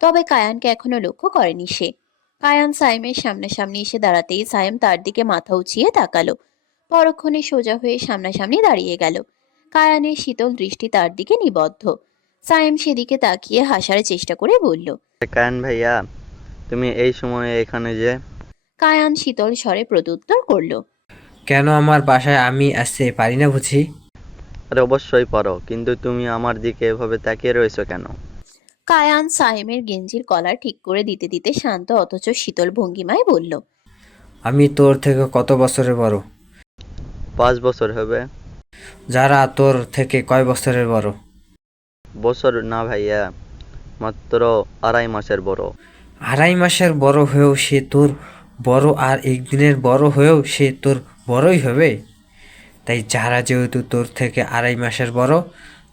তবে কায়ানকে এখনো লক্ষ্য করেনি সে। কায়ান সায়েমের সামনাসামনি এসে দাঁড়াতেই সায়েম তার দিকে মাথা উঁচিয়ে তাকালো। পরক্ষণে সোজা হয়ে সামনাসামনি দাঁড়িয়ে গেল। কায়ানের শীতল দৃষ্টি তার দিকে নিবদ্ধ। সায়েম সেদিকে তাকিয়ে হাসার চেষ্টা করে বলল, কায়ান ভাইয়া, তুমি এই সময়ে এখানে যে? কায়ান শীতল স্বরে প্রত্যুত্তর করল, কেন আমার বাসায় আমি আসতে পারি না বুঝি? আরে অবশ্যই পারো, কিন্তু তুমি আমার দিকে এভাবে তাকিয়ে রয়েছো কেন? কায়ান সায়েমের গেঞ্জির কলার ঠিক করে দিতে দিতে শান্ত অথচ শীতল ভঙ্গিমায় বলল, আমি তোর থেকে কত বছরের বড়? 5 বছর হবে। যারা তোর থেকে কয় বছরের বড়? বছর না ভাইয়া, মাত্র 2.5 মাসের বড়। 2.5 মাসের বড় হয়েও সে তোর বড়, আর একদিনের বড় হয়েও সে তোর বড়ই হবে। তাই যারা যেহেতু তোর থেকে 2.5 মাসের বড়,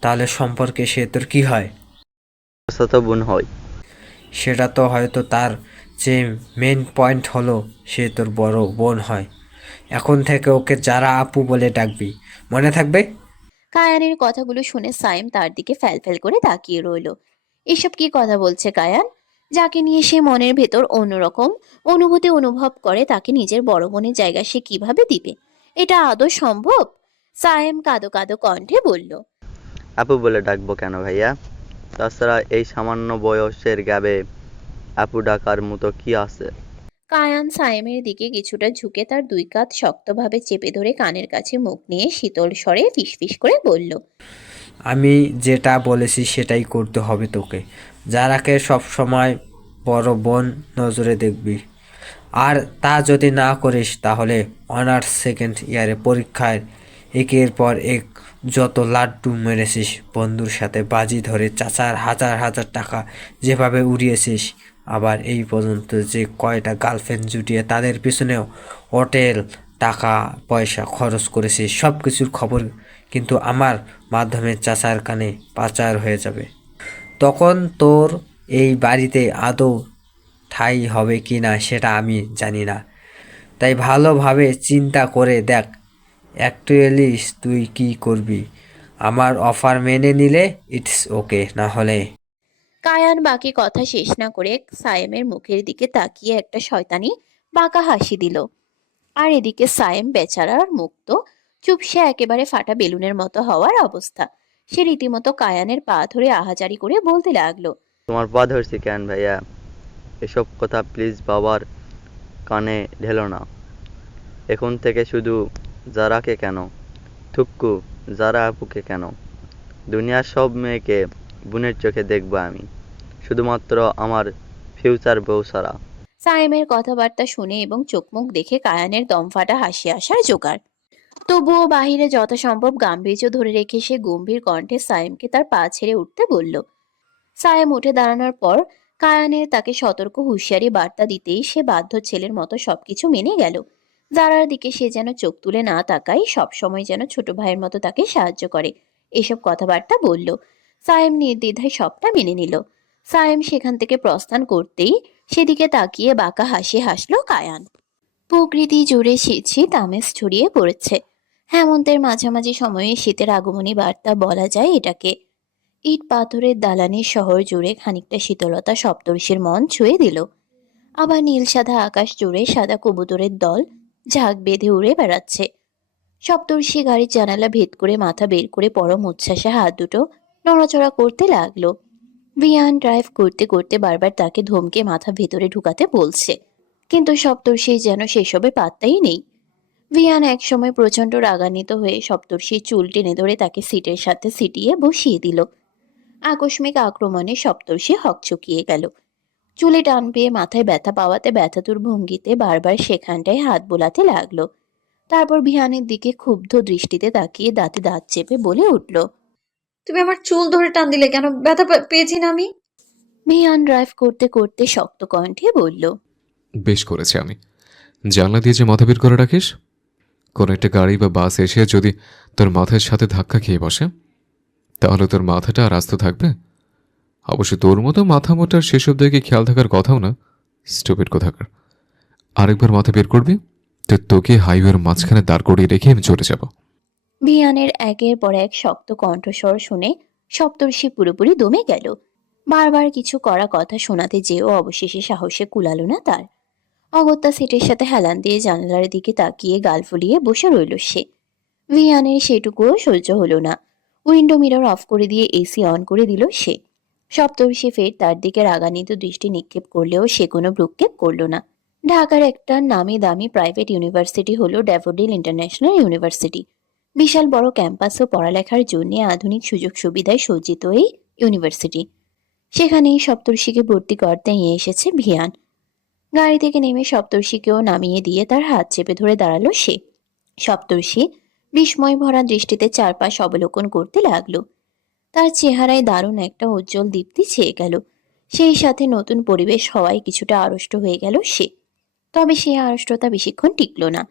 তাহলে সম্পর্কে সে তোর কি হয়? তো বোন হয়। সেটা তো হয়তো, তার যে মেন পয়েন্ট হলো সে তোর বড় বোন হয়। এখন থেকে ওকে যারা আপু বলে ডাকবি, মনে থাকবে? কায়ানের কথাগুলো শুনে সায়েম তার দিকে ফ্যালফ্যাল করে তাকিয়ে রইল। এসব কি কথা বলছে কায়ান? যাকে নিয়ে সে মনের ভেতর অন্যরকম অনুভূতি অনুভব করে তাকে নিজের বড় বোনের জায়গা সে কিভাবে দিবে? এটা আদৌ সম্ভব? সায়েম কাঁদো কাঁদো কণ্ঠে বলল, আপু বলে ডাকবো কেন ভাইয়া? তাছাড়া এই সামান্য বয়সের গ্যাবে আপু ডাকার মতো কি আছে? কায়ান সায়েমের দিকে কিছুটা ঝুঁকে তার দুই কাঁধ শক্তভাবে চেপে ধরে কানের কাছে মুখ নিয়ে শীতল স্বরে ফিসফিস করে বলল, আমি যেটা বলেছি সেটাই করতে হবে তোকে। যারাকে সবসময় বড় বোন নজরে দেখবি, আর তা যদি না করিস তাহলে অনার্স সেকেন্ড ইয়ারে পরীক্ষায় একের পর এক যত লাড্ডু মেরেছিস, বন্ধুর সাথে বাজি ধরে চাচার হাজার হাজার টাকা যেভাবে উড়িয়েছিস, আবার এই পর্যন্ত যে কয়টা গার্লফ্রেন্ড জুটিয়ে তাদের পিছনেও হোটেল টাকা পয়সা খরচ করেছিস, সব কিছুর খবর কিন্তু আমার মাধ্যমে চাচার কানে পাচার হয়ে যাবে। তখন তোর এই বাড়িতে আদৌ ঠাঁই হবে কি না সেটা আমি জানি না। তাই ভালোভাবে চিন্তা করে দেখ, অ্যাকচুয়ালি তুই কি করবি। আমার অফার মেনে নিলে ইটস ওকে, না হলে। কায়ান বাকি কথা শেষ না করে সায়েমের মুখের দিকে তাকিয়ে একটা শয়তানি বাঁকা হাসি দিল। আর এদিকে সায়েম বেচারার মুখ তো চুপসে একেবারে ফাটা বেলুনের মতো হওয়ার অবস্থা। সে রীতিমতো কায়ানের পা ধরে আহাজারি করে বলতে লাগলো, তোমার পা ধরছি কেন ভাইয়া? এসব কথা প্লিজ বাবার কানে ঢেলো না। এখন থেকে শুধু যারাকে কেন, থুক্কু যারা আপুকে কেন, দুনিয়ার সব মেয়েকে বোনের চোখে দেখবো আমি, শুধুমাত্র আমার ফিউচার বউ ছাড়া। সায়েমের কথাবার্তা শুনে এবং চোখ মুখ দেখে কায়ানের দমফাটা হাসি আসার জোগাড়। তবুও বাহিরে যথাসম্ভব গাম্ভীর্য ধরে রেখে সে গম্ভীর কণ্ঠে সায়েমকে তার পা ছেড়ে উঠতে বলল। সায়েম উঠে দাঁড়ানোর পর কায়ানের তাকে সতর্ক হুঁশিয়ারি বার্তা দিতেই সে বাধ্য ছেলের মতো সবকিছু মেনে গেল। যারার দিকে সে যেন চোখ তুলে না তাকায়, সবসময় যেন ছোট ভাইয়ের মতো তাকে সাহায্য করে, এসব কথাবার্তা বলল। সায়েম নির্দ্বিধায় সবটা মেনে নিল। সায়েম সেখান থেকে প্রস্থান করতেই সেদিকে তাকিয়ে বাঁকা হাসি হাসলো কায়ান। প্রকৃতি জুড়ে শীত শীত আমেজ ছড়িয়ে পড়েছে। হেমন্তের মাঝামাঝি সময়ে শীতের আগমনী বার্তা বলা যায় এটাকে। ইট পাথরের দালানের শহর জুড়ে খানিকটা শীতলতা সপ্তর্ষির মন ছুঁয়ে দিল। আবার নীল সাদা আকাশ জুড়ে সাদা কবুতরের দল ঝাঁক বেঁধে উড়ে বেড়াচ্ছে। সপ্তর্ষি গাড়ির জানালা ভেদ করে মাথা বের করে পরম উচ্ছ্বাসে হাত দুটো নড়াচড়া করতে লাগলো। ভিয়ান ড্রাইভ করতে করতে বারবার তাকে ধমকে মাথা ভেতরে ঢুকাতে বলছে, কিন্তু সপ্তর্ষি যেন সেসবে পাত্তাই নেই। ভিয়ান একসময় প্রচণ্ড রাগান্বিত হয়ে সপ্তর্ষির চুল টেনে ধরে তাকে সিটের সাথে সিটিয়ে বসিয়ে দিল। আকস্মিক আক্রমণে সপ্তর্ষি হকচকিয়ে গেল। চুলে টান পেয়ে মাথায় ব্যথা পাওয়াতে ব্যথাতুর ভঙ্গিতে বারবার সেখানটায় হাত বোলাতে লাগলো। তারপর ভিয়ানের দিকে ক্ষুব্ধ দৃষ্টিতে তাকিয়ে দাঁতে দাঁত চেপে বলে উঠল। তুমি আমার চুল ধরে টান দিলে কেন? ব্যথা পেয়েছি না আমি? ভিয়ান ড্রাইভ করতে করতে শক্ত কণ্ঠে বলল। বেশ করেছি আমি। জানলা দিয়ে যে মাথা বের করে রাখিস, কোনো একটা গাড়ি বা বাস এসে যদি তোর মাথার সাথে ধাক্কা খেয়ে বসে, তাহলে তোর মাথাটা আর আস্ত থাকবে? অবশ্য তোর মতো মাথা মোটার সেসব দিকে খেয়াল থাকার কথাও না। স্টুপিড কোথাকার। আরেকবার মাথা বের করবি তো তোকে হাইওয়ের মাঝখানে দাঁড় করিয়ে রেখে আমি চলে যাব। ভিয়ানের একের পর এক শক্ত কণ্ঠস্বর শুনে সপ্তর্ষি পুরোপুরি দমে গেল। বারবার কিছু করা কথা শোনাতে যেও অবশেষে সাহসে কুলালো না তার। অগত্যা সিটের সাথে হেলান দিয়ে জানালার দিকে তাকিয়ে গাল ফুলিয়ে বসে রইল সে। ভিয়ানের সেটুকুও সহ্য হলো না। উইন্ডো মিরর অফ করে দিয়ে এসি অন করে দিল সে। সপ্তর্ষি ফের তার দিকে রাগান্বিত দৃষ্টি নিক্ষেপ করলেও সে কোনো ভ্রুক্ষেপ করল না। ঢাকার একটা নামি দামি প্রাইভেট ইউনিভার্সিটি হলো ড্যাফোডিল ইন্টারন্যাশনাল ইউনিভার্সিটি। বিশাল বড় ক্যাম্পাস ও পড়ালেখার জন্য আধুনিক সুযোগ সুবিধায় সজ্জিত এই ইউনিভার্সিটি। সেখানেই সপ্তর্ষিকে ভর্তি করতে নিয়ে এসেছে ভিয়ান। গাড়ি থেকে নেমে সপ্তর্ষিকেও নামিয়ে দিয়ে তার হাত চেপে ধরে দাঁড়ালো সে। সপ্তর্ষি বিস্ময় ভরা দৃষ্টিতে চারপাশ অবলোকন করতে লাগলো। তার চেহারায় দারুণ একটা উজ্জ্বল দীপ্তি ছেয়ে গেল। সেই সাথে নতুন পরিবেশ হওয়ায় কিছুটা আড়ষ্ট হয়ে গেল সে। তবে সে আড়ষ্টতা বেশিক্ষণ টিকল না।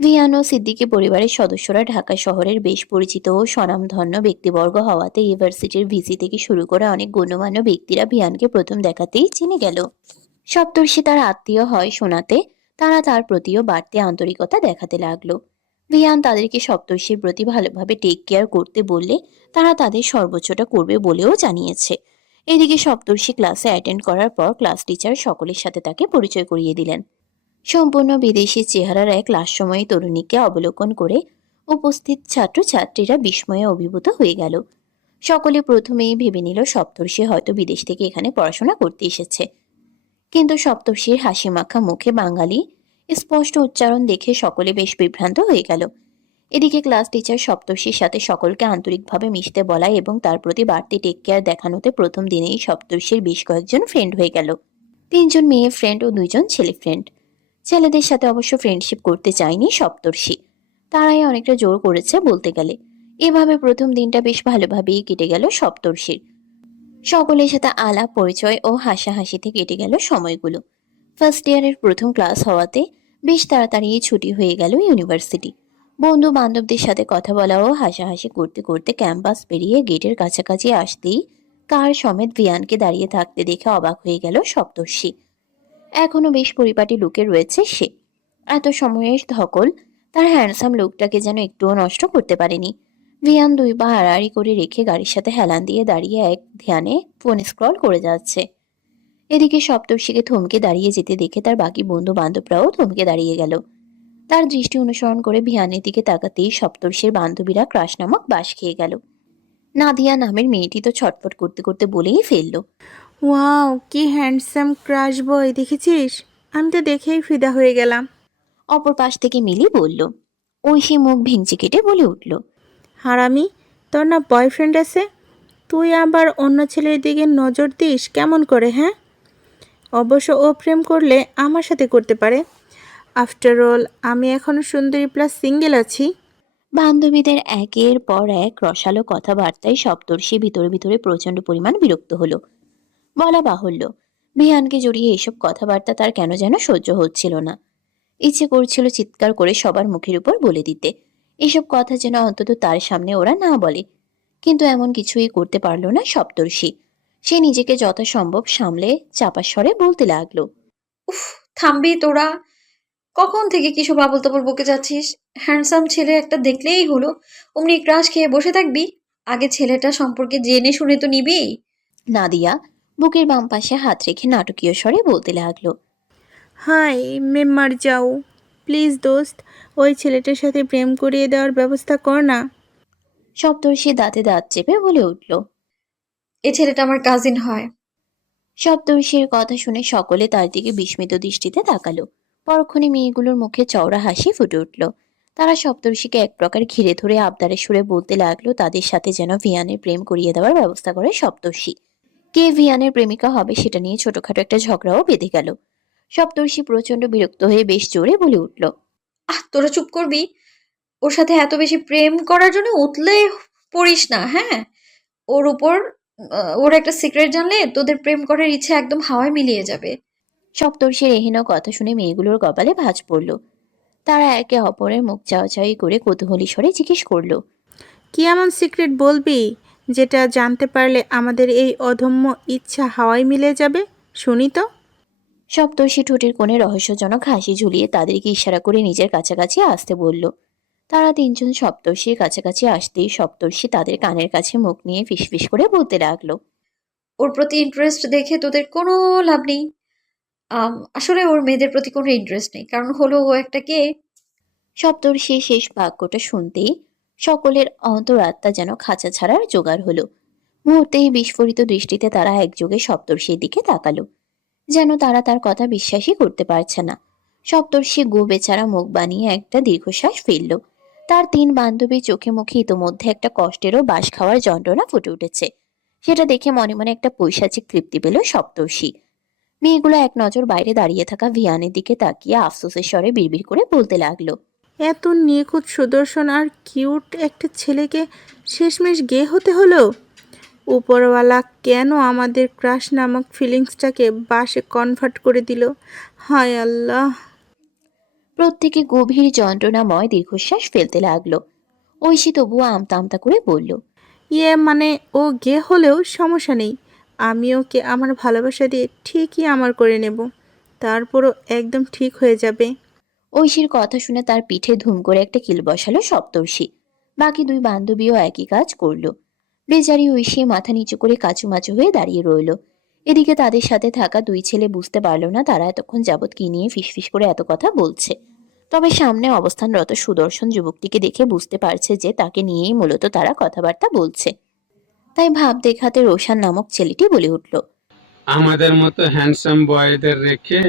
ভিয়ান ও সিদ্দিকী পরিবারের সদস্যরা ঢাকা শহরের বেশ পরিচিত ও স্বনামধন্য ব্যক্তিবর্গ হওয়াতে ইউনিভার্সিটির ভিসি থেকে শুরু করে অনেক গণ্যমান্য ব্যক্তিরা ভিয়ানকে প্রথম দেখাতেই চিনে গেল। সপ্তর্ষি তার আত্মীয় হয় শোনাতে তারা তার প্রতিও বাড়তি আন্তরিকতা দেখাতে লাগলো। ভিয়ান তাদেরকে সপ্তর্ষির প্রতি ভালোভাবে টেক কেয়ার করতে বললে তারা তাদের সর্বোচ্চটা করবে বলেও জানিয়েছে। এদিকে সপ্তর্ষি ক্লাসে অ্যাটেন্ড করার পর ক্লাস টিচার সকলের সাথে তাকে পরিচয় করিয়ে দিলেন। সম্পূর্ণ বিদেশি চেহারার এক লাস্যময়ী তরুণীকে অবলোকন করে উপস্থিত ছাত্রছাত্রীরা বিস্ময়ে অভিভূত হয়ে গেল। সকলে প্রথমেই ভেবে নিল সপ্তর্ষি হয়তো বিদেশ থেকে এখানে পড়াশোনা করতে এসেছে। কিন্তু সপ্তর্ষির হাসি মাখা মুখে বাঙালি স্পষ্ট উচ্চারণ দেখে সকলে বেশ বিভ্রান্ত হয়ে গেল। এদিকে ক্লাস টিচার সপ্তর্ষির সাথে সকলকে আন্তরিকভাবে মিশতে বলা এবং তার প্রতি বাড়তি টেক কেয়ার দেখানোতে প্রথম দিনেই সপ্তর্ষির বেশ কয়েকজন ফ্রেন্ড হয়ে গেল। 3 জন মেয়ে ফ্রেন্ড ও 2 জন ছেলে ফ্রেন্ড। ছেলেদের সাথে অবশ্য ফ্রেন্ডশিপ করতে চায়নি সপ্তর্ষি, তারাই অনেকটা জোর করেছে বলতে গেলে। এভাবে প্রথম দিনটা বেশ ভালোভাবেই কেটে গেল সপ্তর্ষির। সকলের সাথে আলাপ পরিচয় ও হাসাহাসিতে কেটে গেল সময়গুলো। ফার্স্ট ইয়ারের প্রথম ক্লাস হওয়াতে বেশ তাড়াতাড়ি ছুটি হয়ে গেল ইউনিভার্সিটি। বন্ধু বান্ধবদের সাথে কথা বলা ও হাসাহাসি করতে করতে ক্যাম্পাস পেরিয়ে গেটের কাছাকাছি আসতেই কার সমেত ভিয়ানকে দাঁড়িয়ে থাকতে দেখে অবাক হয়ে গেল সপ্তর্ষি। এখনো বেশ পরিপাটি লুকে রয়েছে সে। এত সময়ের ধকল তার হ্যান্ডসাম লুকটাকে যেন একটুও নষ্ট করতে পারেনি। ভিয়ান 2 পা আড়াআড়ি করে রেখে গাড়ির সাথে হেলান দিয়ে দাঁড়িয়ে এক ধ্যানে ফোন স্ক্রল করে যাচ্ছে। এদিকে সপ্তর্ষিকে থমকে দাঁড়িয়ে যেতে দেখে তার বাকি বন্ধু বান্ধবরাও থমকে দাঁড়িয়ে গেল। তার দৃষ্টি অনুসরণ করে ভিয়ানের দিকে তাকাতেই সপ্তর্ষির বান্ধবীরা ক্রাশ নামক বাস খেয়ে গেল। নাদিয়া নামের মেয়েটি তো ছটফট করতে করতে বলেই ফেলল, ওয়াও, কি হ্যান্ডসাম ক্রাশ বয় দেখেছিস? আমি তো দেখেই ফিদা হয়ে গেলাম। অপর পাশ থেকে মিলি বলল। ঐশী মুখ ভেঙচি কেটে বলে উঠল, হারামি, তোর না বয়ফ্রেন্ড আছে? তুই আবার অন্য ছেলের দিকে নজর দিস কেমন করে, হ্যাঁ? অবশ্য ও প্রেম করলে আমার সাথে করতে পারে। আফটার অল আমি এখনো সুন্দরী প্লাস সিঙ্গেল আছি। বান্ধবীদের একের পর এক রসালো কথাবার্তায় সপ্তর্ষি ভিতরে ভিতরে প্রচন্ড পরিমাণ বিরক্ত হলো। বলা বাহুল্য, ভিয়ানকে জড়িয়ে এসব কথাবার্তা তার কেন যেন সহ্য হচ্ছিল না। ইচ্ছে করছিল চিৎকার করে সবার মুখের উপর বলে দিতে, এসব কথা যেন অন্তত তার সামনে ওরা না বলে। কিন্তু এমন কিছুই করতে পারল না সপ্তর্ষি। সে নিজেকে যথাসম্ভব সামলে চাপা স্বরে বলতে লাগলো, উফ, থামবি তোরা? কখন থেকে কিসব আবল তাবল বকে যাচ্ছিস? হ্যান্ডসাম ছেলে একটা দেখলেই হলো অমনি ক্রাশ খেয়ে বসে থাকবি? আগে ছেলেটা সম্পর্কে জেনে শুনে তো নিবি। নাদিয়া বুকের বাম পাশে হাত রেখে নাটকীয় স্বরে বলতে লাগলো, হাই মে মার যাও, প্লিজ দোস্ত, ওই ছেলেটার সাথে প্রেম করিয়ে দেওয়ার ব্যবস্থা কর না। সপ্তর্ষি দাঁতে দাঁত চেপে বলে উঠল। এ ছেলেটা আমার কাজিন হয়। সপ্তর্ষির কথা শুনে সকলে তার দিকে বিস্মিত দৃষ্টিতে তাকালো। পরক্ষণে মেয়েগুলোর মুখে চওড়া হাসি ফুটে উঠল। তারা সপ্তর্ষিকে এক প্রকার ঘিরে ধরে আবদারের সুরে বলতে লাগলো তাদের সাথে যেন ভিয়ানের প্রেম করিয়ে দেওয়ার ব্যবস্থা করে সপ্তর্ষি। কে ভিয়ানের প্রেমিকা হবে সেটা নিয়ে ছোটখাটো একটা ঝগড়াও বেঁধে গেল। সপ্তর্ষি প্রচন্ড বিরক্ত হয়ে বেশ জোরে বলে উঠল, তোরা চুপ করবি? ওর সাথে এত বেশি প্রেম করার জন্য উতলে পড়িস না, হ্যাঁ? ওর উপর ওর একটা সিক্রেট জানলে তোদের প্রেম করার ইচ্ছে একদম হাওয়ায় মিলিয়ে যাবে। সপ্তর্ষির এহেন কথা শুনে মেয়েগুলোর কপালে ভাঁজ পড়ল। তারা একে অপরের মুখ চাওয়াচাওয়ি করে কৌতূহলী স্বরে জিজ্ঞেস করলো, কি এমন সিক্রেট বলবি যেটা জানতে পারলে আমাদের এই অদম্য ইচ্ছা হাওয়ায় মিলে যাবে? শুনি তো। সপ্তর্ষি ঠোঁটের কোণে রহস্যজনক হাসি ঝুলিয়ে তাদেরকে ইশারা করে নিজের কাছাকাছি আসতে বলল। তারা তিনজন সপ্তর্ষির কাছাকাছি আসতেই সপ্তর্ষি তাদের কানের কাছে মুখ নিয়ে ফিসফিস করে বলতে লাগলো, ওর প্রতি ইন্টারেস্ট দেখে তোদের কোনো লাভ নেই। আসলে ওর মেয়েদের প্রতি কোনো ইন্টারেস্ট নেই, কারণ হলো ও একটা কে। সপ্তর্ষি শেষ বাক্যটা শুনতেই সকলের অন্তরাত্মা যেন খাঁচা ছাড়ার জোগাড় হলো। মুহূর্তেই বিস্ফোরিত দৃষ্টিতে তারা একযোগে সপ্তর্ষির দিকে তাকালো, যেন তারা তার কথা বিশ্বাসই করতে পারছে না। সপ্তর্ষি গো বেচারা মুখ বানিয়ে একটা দীর্ঘশ্বাস ফেলল। তার তিন বান্ধবীর চোখে মুখে ইতোমধ্যে একটা কষ্টেরও বাঁশ খাওয়ার যন্ত্রণা ফুটে উঠেছে। সেটা দেখে মনে মনে একটা পৈশাচিক তৃপ্তি পেল সপ্তর্ষি। মেয়েগুলো এক নজর বাইরে দাঁড়িয়ে থাকা ভিয়ানের দিকে তাকিয়ে আফসোসের স্বরে বিড়বিড় করে বলতে লাগলো, এত নিখুঁত সুদর্শন আর কিউট একটা ছেলেকে শেষমেশ গে হতে হলো। উপরওয়ালা কেন আমাদের ক্রাশ নামক ফিলিংসটাকে বাসে কনভার্ট করে দিল? হায় আল্লাহ। প্রত্যেকে গভীর যন্ত্রণাময় দীর্ঘশ্বাস ফেলতে লাগলো। ঐশী তবুও আমতা আমতা করে বলল, মানে ও গে হলেও সমস্যা নেই, আমি ওকে আমার ভালোবাসা দিয়ে ঠিকই আমার করে নেব, তারপরও একদম ঠিক হয়ে যাবে। ঐশীর কথা শুনে তার পিঠে ধুম করে একটা কিল বসালো সপ্তর্ষি। বাকি দুই বান্ধবীও একই কাজ করলো। বেচারি ঐশী মাথা নিচু করে কাচুমাচু হয়ে দাঁড়িয়ে রইল। এদিকে তাদের সাথে থাকা দুই ছেলে বুঝতে পারল না তারা এতক্ষণ যাবৎ কি নিয়ে ফিসফিস করে এত কথা বলছে। তবে সামনে অবস্থানরত সুদর্শন যুবকটিকে দেখে বুঝতে পারছে যে তাকে নিয়েই মূলত তারা কথাবার্তা বলছে। তাই ভাব দেখাতে রোশান নামক ছেলেটি বলে উঠল, আমাদের মতো হ্যান্ডসাম বয়দের রেখে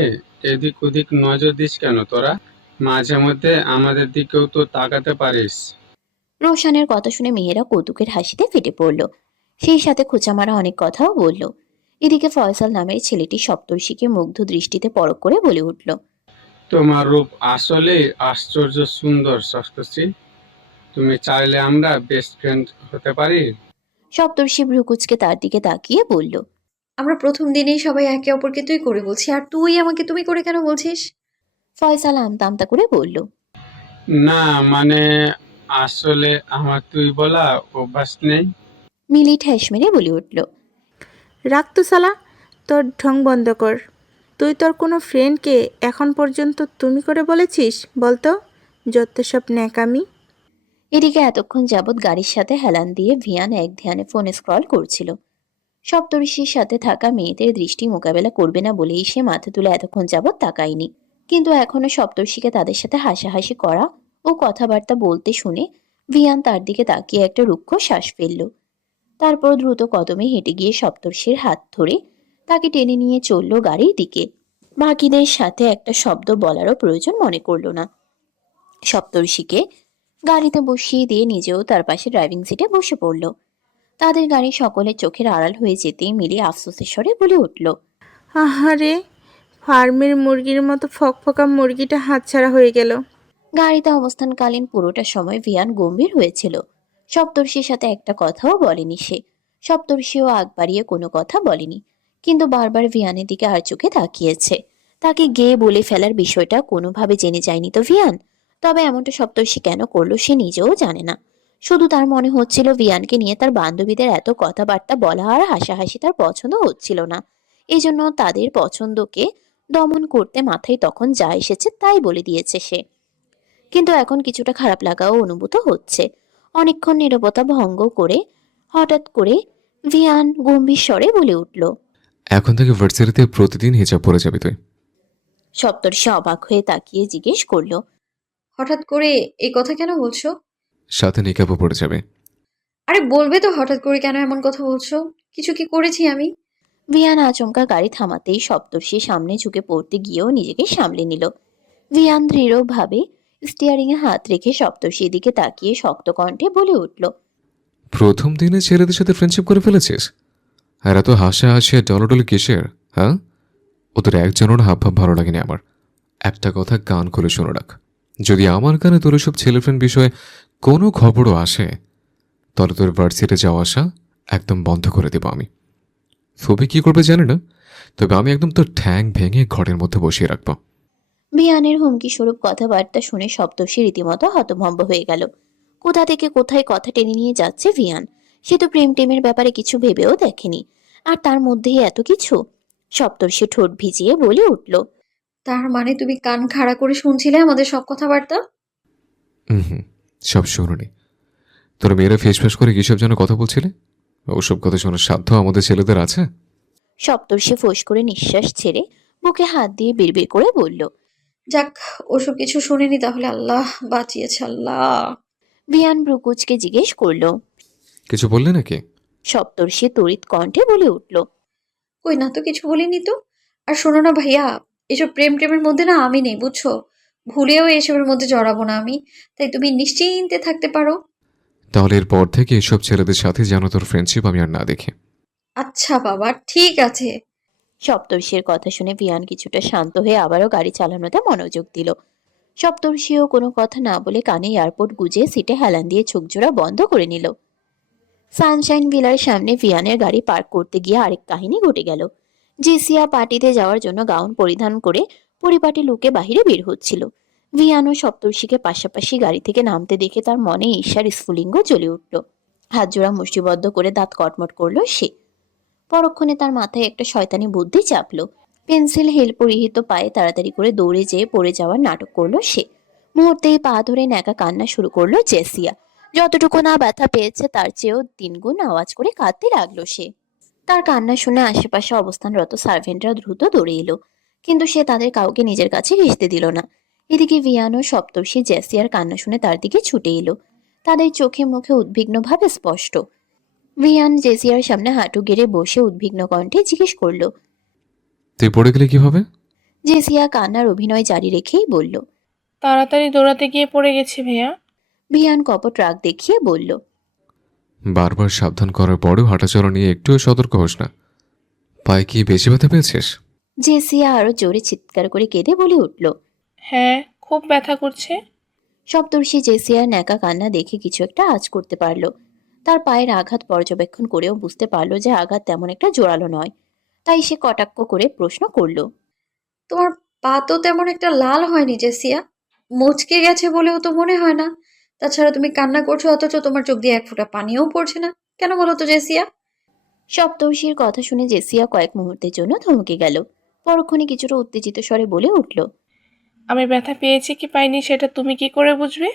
এদিক ওদিক নজর দিস কেন তোরা? মাঝে মধ্যে আমাদের দিকেও তো তাকাতে পারিস। রোশানের কথা শুনে মেয়েরা কৌতুকের হাসিতে ফেটে পড়ল। সেই সাথে খোঁচা মারা অনেক কথাও বলল। এদিকে ফয়সাল নামের ছেলেটি সপ্তর্ষিকে মুগ্ধ দৃষ্টিতে পরখ করে বলে উঠল, তোমার রূপ আসলে আশ্চর্য সুন্দর সপ্তর্ষি। তুমি চাইলে আমরা বেস্ট ফ্রেন্ড হতে পারি। সপ্তর্ষি ভ্রুকুচকে তার দিকে তাকিয়ে বলল, আমরা প্রথম দিনেই সবাই একে অপরকে তুই করে বলছি, আর তুই আমাকে তুমি করে কেন বলছিস? ফয়সাল আমতা আমতা করে বলল, না মানে আসলে আমার তুই বলা অভ্যাস নেই। মিলি ঠেস মেরে বলে উঠল, রাখ তো শালা, তোর ঢং বন্ধ কর। তুই তোর কোনো ফ্রেন্ডকে এখন পর্যন্ত তুমি করে বলেছিস বলতো? যত সব ন্যাকামি। এদিকে এতক্ষণ যাবৎ গাড়ির সাথে হেলান দিয়ে ভিয়ান এক ধ্যানে ফোনে স্ক্রল করছিল। সপ্তর্ষির সাথে থাকা মেয়েদের দৃষ্টি মোকাবেলা করবে না বলেই সে মাথা তুলে এতক্ষণ যাবৎ তাকায়নি। কিন্তু এখনো সপ্তর্ষিকে তাদের সাথে হাসাহাসি করা ও কথাবার্তা বলতে শুনে ভিয়ান তার দিকে তাকিয়ে একটা রুক্ষ শ্বাস ফেলল। তারপর দ্রুত কদমে হেঁটে গিয়ে সপ্তর্ষির হাত ধরে তাকে টেনে নিয়ে চলল গাড়ির দিকে। বাকিদের সাথে একটা শব্দ বলারও প্রয়োজন মনে করল না। সপ্তর্ষিকে গাড়িতে বসিয়ে দিয়ে নিজেও তার পাশে ড্রাইভিং সিটে বসে পড়ল। তাদের গাড়ি সকলের চোখের আড়াল হয়ে যেতেই মিলি আফসোসের স্বরে বলে উঠল, আহারে, ফার্মের মুরগির মতো ফকফকা মুরগিটা হাতছাড়া হয়ে গেল। গাড়িতে অবস্থানকালীন পুরোটা সময় ভিয়ান গম্ভীর হয়েছিল। সপ্তর্ষির সাথে একটা কথাও বলেনি সে। সপ্তর্ষিও আগ বাড়িয়ে কোনো কথা বলেনি, কিন্তু বারবার ভিয়ানের দিকে আর চোখে তাকিয়েছে। তাকে গেয়ে বলে ফেলার বিষয়টা কোনোভাবে জেনে যায়নি তো ভিয়ান। তবে এমনটা সপ্তর্ষি কেন করলো সে নিজেও জানে না। শুধু তার মনে হচ্ছিল ভিয়ানকে নিয়ে তার বান্ধবীদের এত কথাবার্তা বলা আর হাসাহাসি তার পছন্দ হচ্ছিল না। এই জন্য তাদের পছন্দকে দমন করতে মাথায় তখন যা এসেছে তাই বলে দিয়েছে সে। কিন্তু এখন কিছুটা খারাপ লাগাও অনুভূত হচ্ছে। অনেকক্ষণ নীরবতা ভঙ্গ করে হঠাৎ করে ভিয়ান গম্ভীর স্বরে বলে উঠল, এখন থেকে ভার্সিটিতে প্রতিদিন হিজাব পরে যাবি তুই। সপ্তর্ষি অবাক হয়ে তাকিয়ে জিজ্ঞেস করলো, হঠাৎ করে এই কথা কেন বলছো? সাথে নিকাবও পরে যাবে। আরে বলবে তো হঠাৎ করে কেন এমন কথা বলছো? কিছু কি করেছি আমি? ভিয়ান আচমকা গাড়ি থামাতেই সপ্তর্ষি সামনে ঝুঁকে পড়তে গিয়েও নিজেকে সামলে নিল। ভিয়ান দৃঢ়ভাবে স্টিয়ারিং এ হাত রেখে সপ্তর্ষির দিকে তাকিয়ে শক্ত কণ্ঠে বলে উঠল, প্রথম দিনে ছেলেদের সাথে ফ্রেন্ডশিপ করে ফেলেছিস? আর এত হাসা হাসিয়া ডলাডলি কিসের? হ্যাঁ, ওদের একজনের হাব ভাব ভালো লাগেনি আমার। একটা কথা কান খুলে শুনে রাখ, যদি আমার কানে তোর সব ছেলে ফ্রেন্ড বিষয়ে কোনো খবরও আসে, তাহলে তোর ভার্সিটি যাওয়া আসা একদম বন্ধ করে দেবো আমি। ফুবি কি করবে জানি না, তবে আমি একদম তোর ঠ্যাং ভেঙে ঘরের মধ্যে বসিয়ে রাখবো। ভিয়ানের হুমকি স্বরূপ কথাবার্তা শুনে সপ্তর্ষি রীতিমতো হতভম্ব হয়ে গেল। কোথা থেকে কোথায় কথা টেনে নিয়ে যাচ্ছে ভিয়ান। সে তো প্রেম টেমের ব্যাপারে কিছু ভেবেও দেখেনি, আর তার মধ্যেই এত কিছু। সপ্তর্ষি ঠোঁট ভিজিয়ে বলে উঠল, তার মানে তুমি কান খাড়া করে শুনছিলে আমাদের সব কথাবার্তা? হুম, সব শুনুনি। তোর মেয়েরা ফেস ফেস করে কিসব যেন কথা বলছিলে? ওসব কথা শোনার সাধ্য আমাদের ছেলেদের আছে? সপ্তর্ষি ফোঁস করে নিঃশ্বাস ছেড়ে বুকে হাত দিয়ে বিড়বিড় করে বলল। যাক, ওসব কিছু শুনিনি তাহলে। আল্লাহ বাঁচিয়েছে, আল্লাহ। ভিয়ান ব্রুকুচকে জিজ্ঞেস করল। কিছু বললে নাকি? সপ্তর্ষি তড়িৎ কণ্ঠে বলে উঠল, কই না তো, কিছু বলিনি তো। আর শোনো না ভাইয়া, এসব প্রেম টেমের মধ্যে না আমি নেই, বুঝছো? ভুলেও এসবের মধ্যে জড়াবো না আমি। তাই তুমি নিশ্চিন্তে থাকতে পারো। তাহলে এরপর থেকে এসব ছেলেদের সাথে যেন তোর ফ্রেন্ডশিপ আমি আর না দেখি। আচ্ছা বাবা, ঠিক আছে। সপ্তর্ষির কথা শুনে ভিয়ান কিছুটা শান্ত হয়ে আবারও গাড়ি চালানোতে মনোযোগ দিল। সপ্তর্ষিও কোনো কথা না বলে কানে এয়ারপোর্ট গুজে সিটে হেলান দিয়ে চোখজোড়া বন্ধ করে নিল। সানশাইন ভিলার সামনে ভিয়ানের গাড়ি পার্ক করতে গিয়ে আরেক কাহিনী ঘটে গেল। জেসিয়া পার্টিতে যাওয়ার জন্য গাউন পরিধান করে পরিপাটি লুকে বাহিরে বের হচ্ছিল। ভিয়ান ও সপ্তর্ষিকে পাশাপাশি গাড়ি থেকে নামতে দেখে তার মনে ঈর্ষার স্ফুলিঙ্গ জ্বলে উঠল। হাত জোড়া মুষ্টিবদ্ধ করে দাঁত কটমট করল সে। পরক্ষণে তার মাথায় একটা শয়তানি বুদ্ধি চাপলো। পেন্সিল হিল পরিহিত পায়ে তাড়াতাড়ি করে দৌড়ে যেয়ে পড়ে যাওয়ার নাটক করলো সে। মুহূর্তেই পা ধরে ন্যাকা কান্না শুরু করলো জেসিয়া। যতটুকু না ব্যথা পেয়েছে তার চেয়েও তিনগুণ আওয়াজ করে কাঁদতে লাগলো সে। তার কান্না শুনে আশেপাশে অবস্থানরত সার্ভেন্টরা দ্রুত দৌড়ে এলো, কিন্তু সে তাদের কাউকে নিজের কাছে ঘেঁষতে দিল না। এদিকে ভিয়ানো সপ্তর্ষি জেসিয়ার কান্না শুনে তার দিকে ছুটে এলো, তাদের চোখে মুখে উদ্বিগ্নভাবে স্পষ্ট। ভিয়ান জেসিয়ার সামনে হাঁটু গেড়ে বসে উদ্বিগ্ন কণ্ঠে জিজ্ঞেস করল। তুই পড়ে গেলে কিভাবে? জেসিয়া কান্নার অভিনয় জারি রেখেই বলল। তাড়াতাড়ি দৌড়াতে গিয়ে পড়ে গেছি ভাইয়া। ভিয়ান কপট রাগ দেখিয়ে বলল। বারবার সাবধান করার পরেও হাঁটাচলা নিয়ে একটুও সতর্ক হোস না। পায়ে কি বেশি ব্যথা পেয়েছিস? জেসিয়া আরো জোরে চিৎকার করে কেঁদে বলে উঠল। হ্যাঁ, খুব ব্যথা করছে। সপ্তর্ষি জেসিয়ার ন্যাকা কান্না দেখে কিছু একটা আঁচ করতে পারল। তার পায়ের আঘাত পর্যবেক্ষণ করেও বুঝতে পারল যে আঘাত তেমন একটা জোরালো নয়। তাই সে কটাক্ষ করে প্রশ্ন করল। তোমার পা তো তেমন একটা লাল হয়নি জেসিয়া, মুচকে গেছে বলেও তো মনে হয় না। তাছাড়া তুমি কান্না করছো অথচ তোমার চোখ দিয়ে এক ফোঁটা পানিও পড়ছে না, কেন বলো তো জেসিয়া? সপ্তর্ষির কথা শুনে জেসিয়া কয়েক মুহূর্তের জন্য থমকে গেল। পরক্ষণে কিছুটা উত্তেজিত স্বরে বলে উঠল। আমি ব্যথা পেয়েছি কি পাইনি সেটা তুমি কি করে বুঝবে?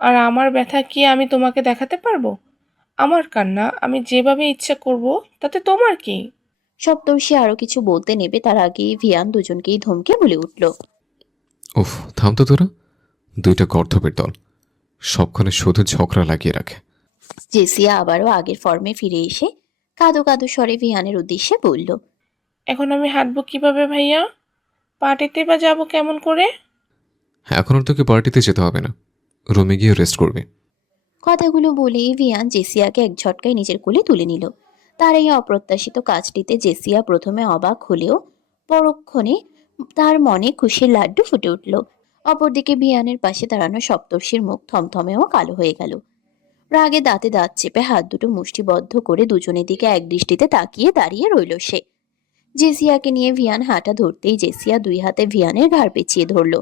আর আমার ব্যথা কি আমি তোমাকে দেখাতে পারবো? আমার কান্না আমি যেভাবে ইচ্ছা করব, তাতে তোমার কি? সপ্তর্ষি আরো কিছু বলতে নেবে তার আগেই ভিয়ান দুজনকেই ধমকে বলে উঠল। উফ, থাম তো তোরা, দুইটা গর্ধবের দল, সবখানে শুধু ঝগড়া লাগিয়ে রাখে। জেসিয়া আবারও আগের ফর্মে ফিরে এসে কাঁদো কাঁদো স্বরে ভিয়ানের উদ্দেশ্যে বলল। এখন আমি হাঁটবো কিভাবে ভাইয়া? পার্টিতে বা যাবো কেমন করে? এখন আর তোকে পার্টিতে যেতে হবে না, রুমে গিয়ে রেস্ট করবি। কথাগুলো বলেই ভিয়ান জেসিয়াকে এক ঝটকায় নিজের কোলে তুলে নিল। তার এই অপ্রত্যাশিত কাজটিতে জেসিয়া প্রথমে অবাক হলেও পরক্ষণে তার মনে খুশির লাড্ডু ফুটে উঠল। অপরদিকে ভিয়ানের পাশে দাঁড়ানো সপ্তর্ষির মুখ থমথমেও কালো হয়ে গেল। রাগে দাঁতে দাঁত চেপে হাত দুটো মুষ্টিবদ্ধ করে দুজনের দিকে এক দৃষ্টিতে তাকিয়ে দাঁড়িয়ে রইল সে। জেসিয়াকে নিয়ে ভিয়ান হাঁটা ধরতেই জেসিয়া দুই হাতে ভিয়ানের ঘাড় পেঁচিয়ে ধরল।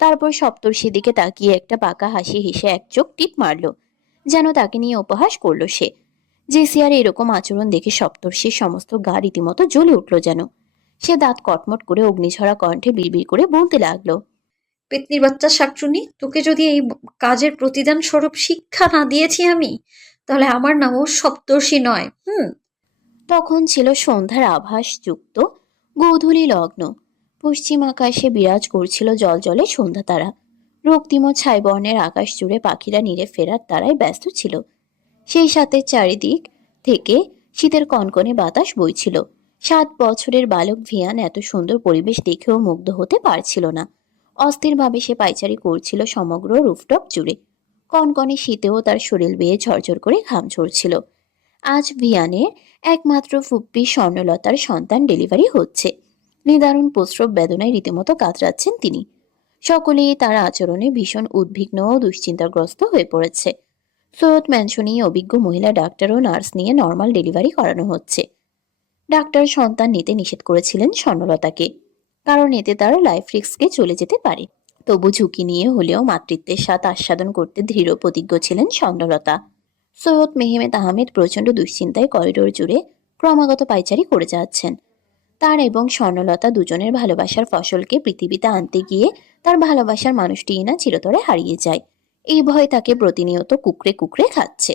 তারপর সপ্তর্ষির দিকে তাকিয়ে একটা পাকা হাসি হেসে এক চোখ টিপ মারল, যেন তাকে নিয়ে উপহাস করল সে। জেসিয়ার এরকম আচরণ দেখে সপ্তর্ষির সমস্ত গা রীতিমতো জ্বলে উঠল যেন। সে দাঁত কটমট করে অগ্নিঝরা কণ্ঠে বিড়বিড় করে বলতে লাগলো। পেতনির বাচ্চা শাকচুনি, তোকে যদি এই কাজের প্রতিদান স্বরূপ শিক্ষা না দিয়েছি আমি, তাহলে আমার নামও সপ্তর্ষি নয়। তখন ছিল সন্ধ্যার আভাস যুক্ত গোধূলি লগ্ন। পশ্চিম আকাশে বিরাজ করছিল জলজলে সন্ধ্যা তারা। রক্তিম ছাই বর্ণের আকাশ জুড়ে পাখিরা নিরে ফেরার তারায় ব্যস্ত ছিল। সেই সাথে চারিদিক থেকে শীতের কনকনে বাতাস বইছিল। 7 বছরের বালক ভিয়ান এত সুন্দর পরিবেশ দেখেও মুগ্ধ হতে পারছিল না। অস্থিরভাবে সে পায়চারি করছিল সমগ্র রুফটপ জুড়ে। কনকনে শীতেও তার শরীর বেয়ে ঝরঝর করে ঘাম ঝরছিল। আজ ভিয়ানের একমাত্র ফুপ্পি স্বর্ণলতার সন্তান ডেলিভারি হচ্ছে। নিদারুণ প্রস্রব বেদনায় রীতিমতো কাতরাচ্ছেন তিনি। সকলেই তার আচরণে ভীষণ উদ্বিগ্ন ও দুশ্চিন্তাগ্রস্ত হয়ে পড়েছে। সৈয়দ ম্যানশনে অভিজ্ঞ মহিলা ডাক্তার ও নার্স নিয়ে নর্মাল ডেলিভারি করানো হচ্ছে। ডাক্তার সন্তান নিতে নিষেধ করেছিলেন স্বর্ণলতাকে, কারণ এতে তার লাইফ রিস্কে চলে যেতে পারে। তবু ঝুঁকি নিয়ে হলেও মাতৃত্বের স্বাদ আস্বাদন করতে দৃঢ় প্রতিজ্ঞ ছিলেন স্বর্ণলতা। সৈয়দ মেহমেদ আহমেদ প্রচণ্ড দুশ্চিন্তায় করিডোর জুড়ে ক্রমাগত পায়চারি করে যাচ্ছেন। তার এবং স্বর্ণলতা দুজনের ভালোবাসার ফসলকে পৃথিবীতে আনতে গিয়ে তার ভালোবাসার মানুষটিই না চিরতরে হারিয়ে যায়, এই ভয় তাকে প্রতিনিয়ত কুকড়ে কুকড়ে খাচ্ছে।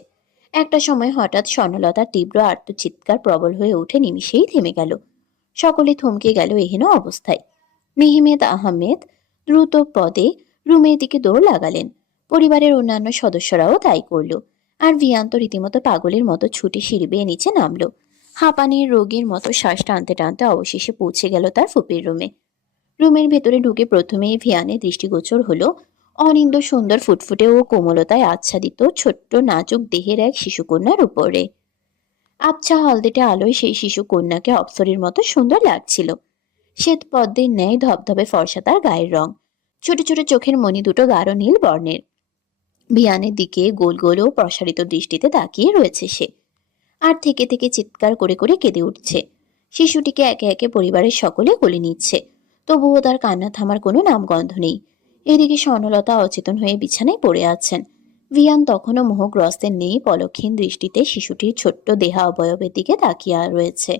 একটা সময় হঠাৎ স্বর্ণলতার তীব্র আর্তচিৎকার প্রবল হয়ে উঠে নিমিষেই থেমে গেল। সকলে থমকে গেল এহেন অবস্থায়। মেহমেদ আহমেদ দ্রুত পদে রুমের দিকে দৌড় লাগালেন। পরিবারের অন্যান্য সদস্যরাও তাই করল। আর ভিয়ান তো রীতিমতো পাগলের মতো ছুটে সিঁড়ি বেয়ে নিচে নামলো। হাঁপানির রোগীর মতো শ্বাস টানতে টানতে অবশেষে পৌঁছে গেল তার ফুপির রুমে। রুমের ভেতরে ঢুকে প্রথমেই ভিয়ানের দৃষ্টিগোচর হলো অনিন্দ সুন্দর ফুটফুটে ও কোমলতায় আচ্ছাদিত ছোট্ট নাজুক দেহের এক শিশুকন্যার উপরে। আবছা হলদেটে আলোয় সেই শিশু কন্যাকে অপ্সরীর মতো সুন্দর লাগছিল। শ্বেত পদ্মের ন্যায় ধবধবে ফর্সা তার গায়ের রং, ছোট ছোট চোখের মণি দুটো গাঢ় নীল বর্ণের। ভিয়ানের দিকে গোল গোল ও প্রসারিত দৃষ্টিতে তাকিয়ে রয়েছে সে, আর থেকে থেকে চিৎকার করে করে কেঁদে উঠছে। শিশুটিকে একে একে পরিবারের সকলে কোলে নিচ্ছে, তবুও তার কান্না থামার কোনো নামগন্ধ নেই। এদিকে স্বর্ণলতা অচেতন হয়ে বিছানায় পড়ে আছেন। ভিয়ান তখনও মোহগ্রস্তের নেই পলক্ষহীন দৃষ্টিতে শিশুটির ছোট্ট দেহা অবয়বের দিকে তাকিয়ে রয়েছে।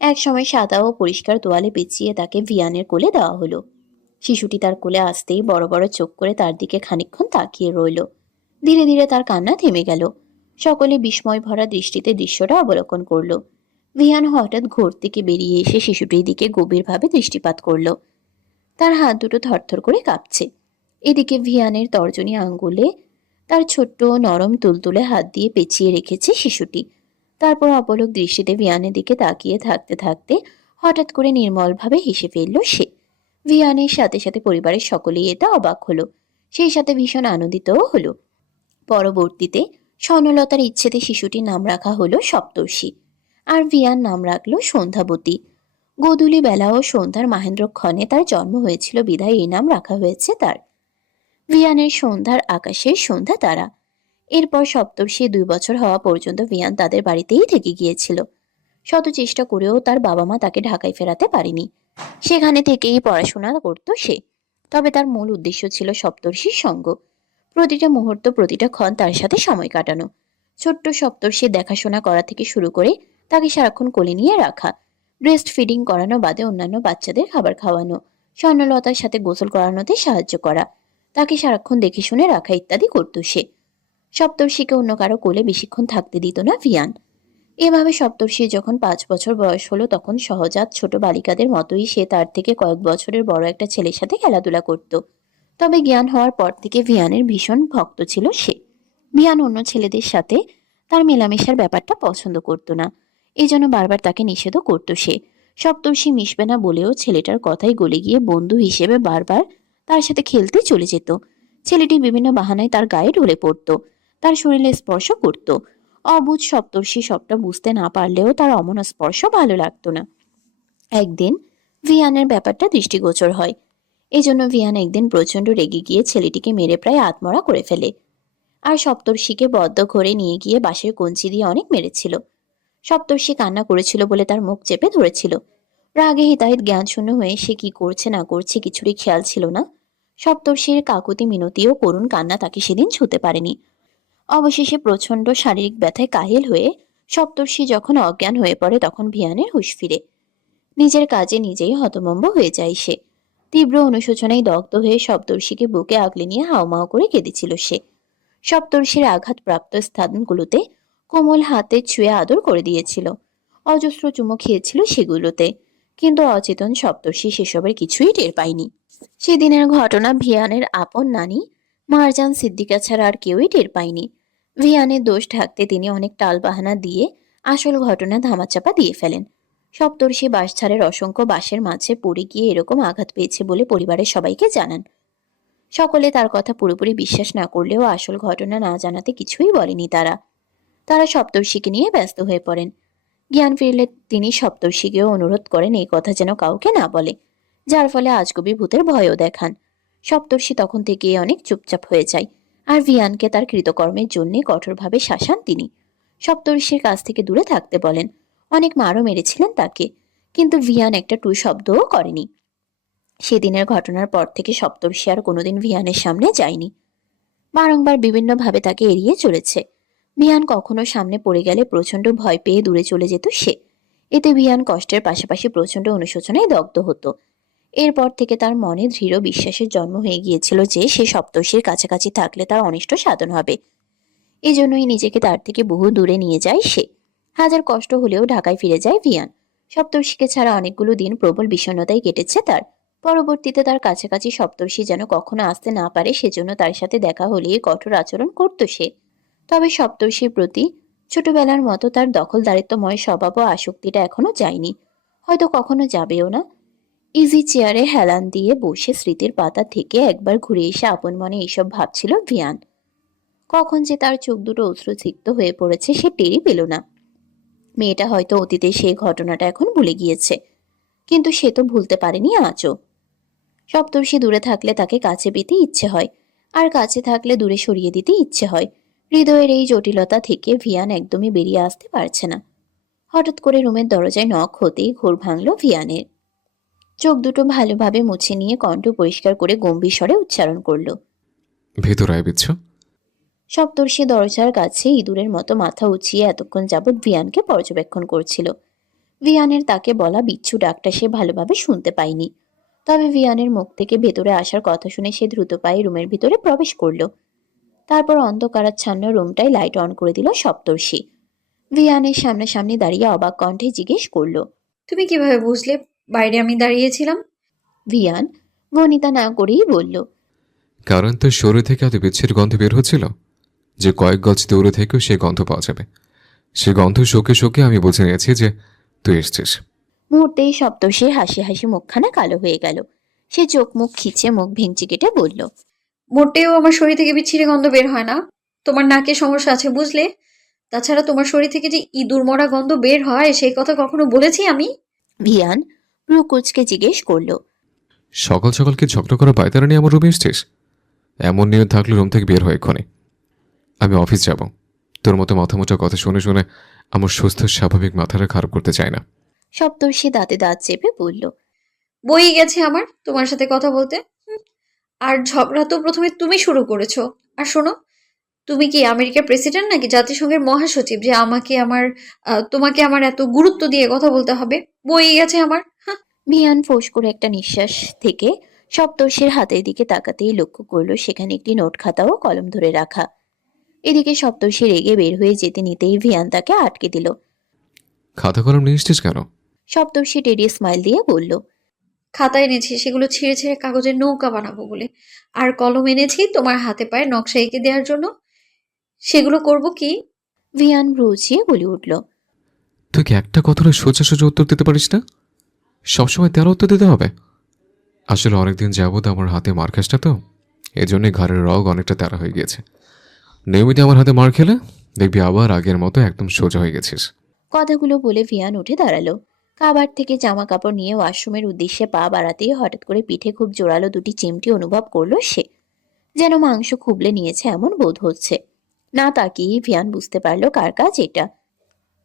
এক সময় সাদা ও পরিষ্কার তোয়ালে পেঁচিয়ে তাকে ভিয়ানের কোলে দেওয়া হলো। শিশুটি তার কোলে আসতেই বড় বড় চোখ করে তার দিকে খানিকক্ষণ তাকিয়ে রইল। ধীরে ধীরে তার কান্না থেমে গেল। সকলে বিস্ময় ভরা দৃষ্টিতে দৃশ্যটা অবলোকন করল। ভিয়ান হঠাৎ ঘর থেকে বেরিয়ে এসে শিশুটির দিকে গভীরভাবে দৃষ্টিপাত করল। তার হাত দুটো থরথর করে কাঁপছে। এদিকে ভিয়ানের তর্জনী আঙ্গুলে তার ছোট্ট নরম তুলতুলে হাত দিয়ে পেঁচিয়ে রেখেছে শিশুটি। তারপর অপলক দৃষ্টিতে ভিয়ানের দিকে তাকিয়ে থাকতে থাকতে হঠাৎ করে নির্মলভাবে হেসে ফেলল সে। ভিয়ানের সাথে সাথে পরিবারের সকলেই এতে অবাক হলো, সেই সাথে ভীষণ আনন্দিতও হলো। পরবর্তীতে স্বর্ণলতার ইচ্ছেতে শিশুটির নাম রাখা হলো সপ্তর্ষি, আর ভিয়ান নাম রাখলো সন্ধ্যাবতী। গোধূলি বেলা ও সন্ধ্যার মাহেন্দ্রক্ষণে তার জন্ম হয়েছিল বিধায় এই নাম রাখা হয়েছে তার। ভিয়ানের সন্ধ্যার আকাশের সন্ধ্যা তারা। এরপর সপ্তর্ষি 2 বছর হওয়া পর্যন্ত ভিয়ান তাদের বাড়িতেই থেকে গিয়েছিল। শত চেষ্টা করেও তার বাবা মা তাকে ঢাকায় ফেরাতে পারেনি। সেখানে থেকেই পড়াশোনা করত সে। তবে তার মূল উদ্দেশ্য ছিল সপ্তর্ষির সঙ্গ, প্রতিটা মুহূর্ত প্রতিটা ক্ষণ তার সাথে সময় কাটানো। ছোট্ট সপ্তর্ষির দেখাশোনা করা থেকে শুরু করে তাকে সারাক্ষণ কোলে নিয়ে রাখা, ব্রেস্ট ফিডিং করানো বাদে অন্যান্য বাচ্চাদের খাবার খাওয়ানো, স্বর্ণলতার সাথে গোসল করানোতে সাহায্য করা, তাকে সারাক্ষণ দেখে শুনে রাখা ইত্যাদি করত সে। সপ্তর্ষিকে অন্য কারো কোলে বেশিক্ষণ থাকতে দিত না ভিয়ান। এভাবে সপ্তর্ষি যখন 5 বছর বয়স হলো তখন সহজাত ছোট বালিকাদের মতোই সে তার থেকে কয়েক বছরের বড় একটা ছেলের সাথে খেলাধুলা করত। তবে জ্ঞান হওয়ার পর থেকে ভিয়ানের ভীষণ ভক্ত ছিল সে। ভিয়ান অন্য ছেলেদের সাথে তার মেলামেশার ব্যাপারটা পছন্দ করত না, এই জন্য বারবার তাকে নিষেধও করত সে। সপ্তর্ষি মিশবে না বলেও ছেলেটার কথাই গলে গিয়ে বন্ধু হিসেবে বারবার তার সাথে খেলতে চলে যেত। ছেলেটি বিভিন্ন বাহানায় তার গায়ে ঢলে পড়ত, তার শরীরে স্পর্শ করত। অবুঝ সপ্তর্ষি সবটা বুঝতে না পারলেও তার অমন স্পর্শ ভালো লাগতো না। একদিন ভিয়ানের ব্যাপারটা দৃষ্টিগোচর হয়। এজন্য ভিয়ান একদিন প্রচন্ড রেগে গিয়ে ছেলেটিকে মেরে প্রায় আত্মরা করে ফেলে। আর সপ্তর্ষিকে বদ্ধ ঘরে নিয়ে গিয়ে বাঁশের কঞ্চি দিয়ে অনেক মেরেছিল। সপ্তর্ষি কান্না করেছিল বলে তার মুখ চেপে ধরেছিল। রাগে হিতাহিত জ্ঞান শূন্য হয়ে সে কি করছে না করছে কিছুরই খেয়াল ছিল না। সপ্তর্ষির কাকুতি মিনতি ও করুণ কান্না তাকে সেদিন ছুঁতে পারেনি। অবশেষে প্রচন্ড শারীরিক ব্যথায় কাহিল হয়ে সপ্তর্ষি যখন অজ্ঞান হয়ে পড়ে তখন ভিয়ানের হুঁশ ফিরে। নিজের কাজে নিজেই হতভম্ব হয়ে যায় সে। তীব্র অনুশোচনায় দগ্ধ হয়ে সপ্তর্ষিকে বুকে আগলে নিয়ে হাওমাও করে কেঁদেছিল সে। সপ্তর্ষির আঘাতপ্রাপ্ত স্থানগুলোতে কোমল হাতে ছুঁয়ে আদর করে দিয়েছিল, অজস্র চুমো খেয়েছিল সেগুলোতে। কিন্তু অচেতন সপ্তর্ষি সেসবের কিছুই টের পায়নি। সেদিনের ঘটনা ভিয়ানের আপন নানি মারজান সিদ্দিকা ছাড়া আর কেউই টের পায়নি। ভিয়ানের দোষ ঢাকতে তিনি অনেক টালবাহানা দিয়ে আসল ঘটনা ধামাচাপা দিয়ে ফেলেন। সপ্তর্ষি বাঁশঝাড়ের অসংখ্য বাঁশের মাঝে পড়ে গিয়ে এরকম আঘাত পেয়েছে বলে পরিবারের সবাইকে জানান। সকলে তার কথা পুরোপুরি বিশ্বাস না করলেও আসল ঘটনা না জানাতে কিছুই বলেনি তারা। তারা সপ্তর্ষিকে নিয়ে ব্যস্ত হয়ে পড়েন। জ্ঞান ফিরলে তিনি সপ্তর্ষিকেও অনুরোধ করেন এই কথা যেন কাউকে না বলে, যার ফলে আজগবি ভূতের ভয়ও দেখান। সপ্তর্ষি তখন থেকে অনেক চুপচাপ হয়ে যায়, আর ভিয়ানকে তার কৃতকর্মের জন্য কঠোরভাবে শাসান তিনি। সপ্তর্ষির কাছ থেকে দূরে থাকতে বলেন। অনেক মারও মেরেছিলেন তাকে, কিন্তু ভিয়ান একটা টু শব্দও করেনি। সেদিনের ঘটনার পর থেকে সপ্তর্ষি আর কোনোদিন ভিয়ানের সামনে যায়নি। বারংবার বিভিন্নভাবে তাকে এড়িয়ে চলেছে। ভিয়ান কখনো সামনে পড়ে গেলে প্রচন্ড ভয় পেয়ে দূরে চলে যেত সে। এতে ভিয়ান কষ্টের পাশাপাশি প্রচন্ড অনুশোচনায় দগ্ধ হতো। এরপর থেকে তার মনে দৃঢ় বিশ্বাসের জন্ম হয়ে গিয়েছিল যে সে সপ্তর্ষির কাছাকাছি থাকলে তার অনিষ্ট সাধন হবে। এজন্যই নিজেকে তার থেকে বহু দূরে নিয়ে যায় সে। হাজার কষ্ট হলেও ঢাকায় ফিরে যায় ভিয়ান। সপ্তর্ষিকে ছাড়া অনেকগুলো দিন প্রবল বিষণ্ণতায় কেটেছে তার। পরবর্তীতে তার কাছাকাছি সপ্তর্ষি যেন কখনো আসতে না পারে সেজন্য তার সাথে দেখা হলেই কঠোর আচরণ করত সে। তবে সপ্তর্ষির প্রতি ছোটবেলার মতো তার দখলদারিত্বময় স্বভাব ও আসক্তিটা এখনো যায়নি, হয়তো কখনো যাবেও না। ইজি চেয়ারে হেলান দিয়ে বসে স্মৃতির পাতা থেকে একবার ঘুরে এসে আপন মনে এইসব ভাবছিল ভিয়ান। কখন যে তার চোখ দুটো অশ্রুসিক্ত হয়ে পড়েছে সে টেরই পেল না। মেয়েটা হয়তো অতীতে সেই ঘটনাটা এখন ভুলে গিয়েছে, কিন্তু সে তো ভুলতে পারেনি আজও। সপ্তর্ষি দূরে থাকলে তাকে কাছে পেতে ইচ্ছে হয়, আর কাছে থাকলে দূরে সরিয়ে দিতে ইচ্ছে হয়। হৃদয়ের এই জটিলতা থেকে ভিয়ান একদমই বেরিয়ে আসতে পারছে না। হঠাৎ করে রুমের দরজায় নখ হতেই ঘোর ভাঙল ভিয়ানের। চোখ দুটো ভালোভাবে মুছে নিয়ে কণ্ঠ পরিষ্কার করে গম্ভীর স্বরে উচ্চারণ করল। ভেতর আয় বিচ্ছু। সপ্তর্ষি দরজার কাছে ইঁদুরের মতো মাথা উঁচিয়ে এতক্ষণ যাবৎ ভিয়ানকে পর্যবেক্ষণ করছিল। ভিয়ানের তাকে বলা বিচ্ছু ডাকটা সে ভালোভাবে শুনতে পায়নি। তবে ভিয়ানের মুখ থেকে ভেতরে আসার কথা শুনে সে দ্রুত পায়ে রুমের ভিতরে প্রবেশ করল। তারপর অন্ধকারাচ্ছন্ন রুমটায় লাইট অন করে দিল সপ্তর্ষি। ভিয়ানের সামনাসামনি দাঁড়িয়ে অবাক কণ্ঠে জিজ্ঞেস করল। তুমি কিভাবে বুঝলে বাইরে আমি দাঁড়িয়েছিলাম? ভিয়ান বনিতা না করেই বলল। কারণ তোর শরীর থেকে এত বিচ্ছের গন্ধ বের হচ্ছিল যে কয়েক গজ দূরে থেকেও সে গন্ধ পাওয়া যাবে। সে গন্ধ শোকে শোকে আমি বুঝে নিয়েছি যে তুই এসছিস। মুহূর্তেই সপ্তর্ষির হাসি হাসি মুখখানা কালো হয়ে গেল। সে চোখ মুখ খিচে মুখ ভেঙচি কেটে বলল। মোটেও আমার শরীর থেকে বিচ্ছিরি গন্ধ বের হয় না। তোমার নাকে সমস্যা আছে বুঝলে। তাছাড়া তোমার শরীর থেকে যে ইঁদুর মরা গন্ধ বের হয় সেই কথা কখনো বলেছি আমি? ভিয়ান ভ্রু কুচকে জিজ্ঞেস করল। সকাল সকাল কি ঝগড়া করা পায়তারা নিয়ে আমার রুমে এসছিস? এমন নিয়ত থাকলে রুম থেকে বের হয়ে এক্ষণে। আমি অফিস যাব। তোর মতো মাথা মোটা কথা শুনে শুনে আমার সুস্থ স্বাভাবিক মাথাটা খারাপ করতে চাই না। সপ্তর্ষি দাঁতে দাঁত চেপে বলল। বই গেছে আমার তোমার সাথে কথা বলতে। আর ঝগড়া তো প্রথমে তুমি শুরু করেছো। আর শোনো, তুমি কি আমেরিকার প্রেসিডেন্ট নাকি জাতিসংঘের মহাসচিব যে তোমাকে আমার এত গুরুত্ব দিয়ে কথা বলতে হবে? বই গেছে আমার। ভিয়ান ফোঁস করে একটা নিঃশ্বাস থেকে সপ্তর্ষির হাতের দিকে তাকাতেই লক্ষ্য করল সেখানে একটি নোট খাতা ও কলম ধরে রাখা। এদিকে সপ্তর্ষি রেগে বের হয়ে যেতে নিতেই ভিয়ান তাকে আটকে দিল। খাতা কলম নিয়ে এসছিস কেন? সপ্তর্ষি টেডি স্মাইল দিয়ে বলল। খাতা এনেছি সেগুলো ছিঁড়ে ছিঁড়ে কাগজের নৌকা বানাবো বলে। আর কলম এনেছি তোমার হাতে পায়ে নকশা এঁকে দেওয়ার জন্য। সেগুলো করব কি? ভিয়ান ভ্রু উঁচিয়ে বলে উঠল। তুই কি একটা কথাটা সোজা সোজা উত্তর দিতে পারিস না? সবসময় তেরো উত্তর দিতে হবে? আসলে অনেকদিন যাবৎ আমার হাতে মার খাস না তো, এজন্যই ঘাড়ের রগ অনেকটা তেরা হয়ে গিয়েছে। নিয়মিত আমার হাতে মার খেলে দেখবি আবার আগের মতো একদম সোজা হয়ে গেছিস। কথাগুলো বলে ভিয়ান উঠে দাঁড়ালো। কাবার থেকে জামা কাপড় নিয়ে ওয়াশরুমের উদ্দেশ্যে পা বাড়াতেই হঠাৎ করে পিঠে খুব জোরালো দুটি চিমটি অনুভব করলো সে। যেন মাংস খুবলে নিয়েছে এমন বোধ হচ্ছে। না তাকিয়েই ভিয়ান বুঝতে পারলো কার কাজ এটা।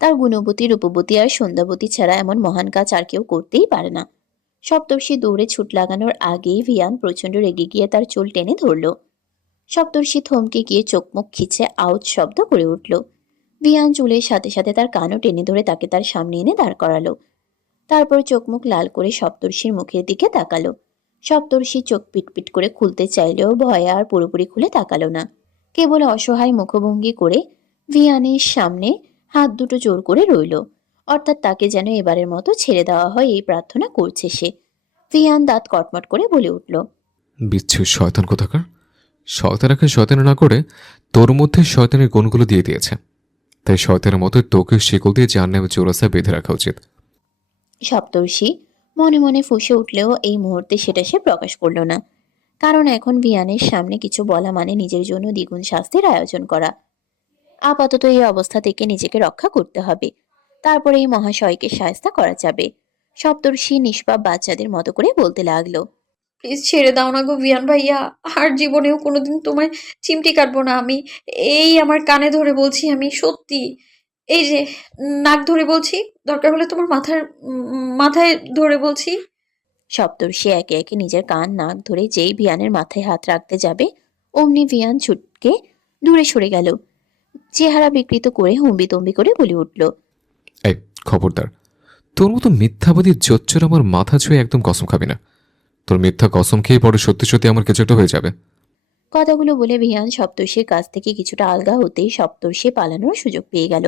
তার গুণবতী রূপবতী আর সন্ধ্যাবতী ছাড়া এমন মহান কাজ আর কেউ করতেই পারে না। সপ্তর্ষি দৌড়ে ছুট লাগানোর আগেই ভিয়ান প্রচন্ড রেগে গিয়ে তার চুল টেনে ধরল। সপ্তর্ষি থমকে গিয়ে চোখ মুখ খিচে আউচ শব্দ করে উঠল। ভিয়ান চুলের সাথে সাথে তার কানও টেনে ধরে তাকে তার সামনে এনে দাঁড় করালো। তারপর চোখ মুখ লাল করে সপ্তর্ষির মুখের দিকে তাকালো। সপ্তর্ষি চোখ পিটপিট করে খুলতে চাইলেও ভয়ে আর পুরোপুরি খুলে তাকালো না। কেবল অসহায় মুখভঙ্গি করে ভিয়ানের সামনে হাত দুটো জোর করে রইল। অর্থাৎ তাকে যেন এবারের মতো ছেড়ে দেওয়া হয় এই প্রার্থনা করছে সে। ভিয়ান দাঁত কটমট করে বলে উঠল। বিচ্ছু শয়তান কোথাকার! শয়তানাকে শয়তান না করে তোর মধ্যে শয়তানের গুণগুলো দিয়ে দিয়েছে, তাই শয়তানের মতো তোকে শিকল দিয়ে জাহান্নামে চৌরাস্তায় বেঁধে রাখা উচিত। সপ্তর্ষি মনে মনে ফুঁসে উঠলেও এই মুহূর্তে সেটা সে প্রকাশ করল না। কারণ এখন ভিয়ানের সামনে কিছু বলা মানে নিজের জন্য দ্বিগুণ শাস্তির আয়োজন করা। আপাতত এই অবস্থা থেকে নিজেকে রক্ষা করতে হবে, তারপরে এই মহাশয়কে শায়েস্তা করা যাবে। সপ্তর্ষি নিষ্পাপ বাচ্চাদের মতো করে বলতে লাগলো। প্লিজ ছেড়ে দাও না গো ভিয়ান ভাইয়া। আর জীবনেও কোনোদিন তোমায় চিমটি কাটবো না আমি। এই আমার কানে ধরে বলছি আমি, সত্যি। এই যে নাক ধরে বলছি, দরকার হলে তোমার মাথায় ধরে বলছি। সপ্তর্ষি একে একে নিজের কান নাক ধরে যেই ভিয়ানের মাথায় হাত রাখতে যাবে অমনি ভিয়ান ছুটকে দূরে সরে গেল। চেহারা বিকৃত করে হম্বিতম্বি করে বলে উঠল, এই খবরদার, তোর মতো মিথ্যাবাদী জোচ্চোর আমার মাথা ছুঁয়ে একদম কসম খাবি না। তোর মিথ্যা কসম খেয়ে পরে সত্যি সত্যি আমার কিছু একটা হয়ে যাবে। কথাগুলো বলে ভিয়ান সপ্তর্ষির কাছ থেকে কিছুটা আলগা হতেই সপ্তর্ষি পালানোর সুযোগ পেয়ে গেল।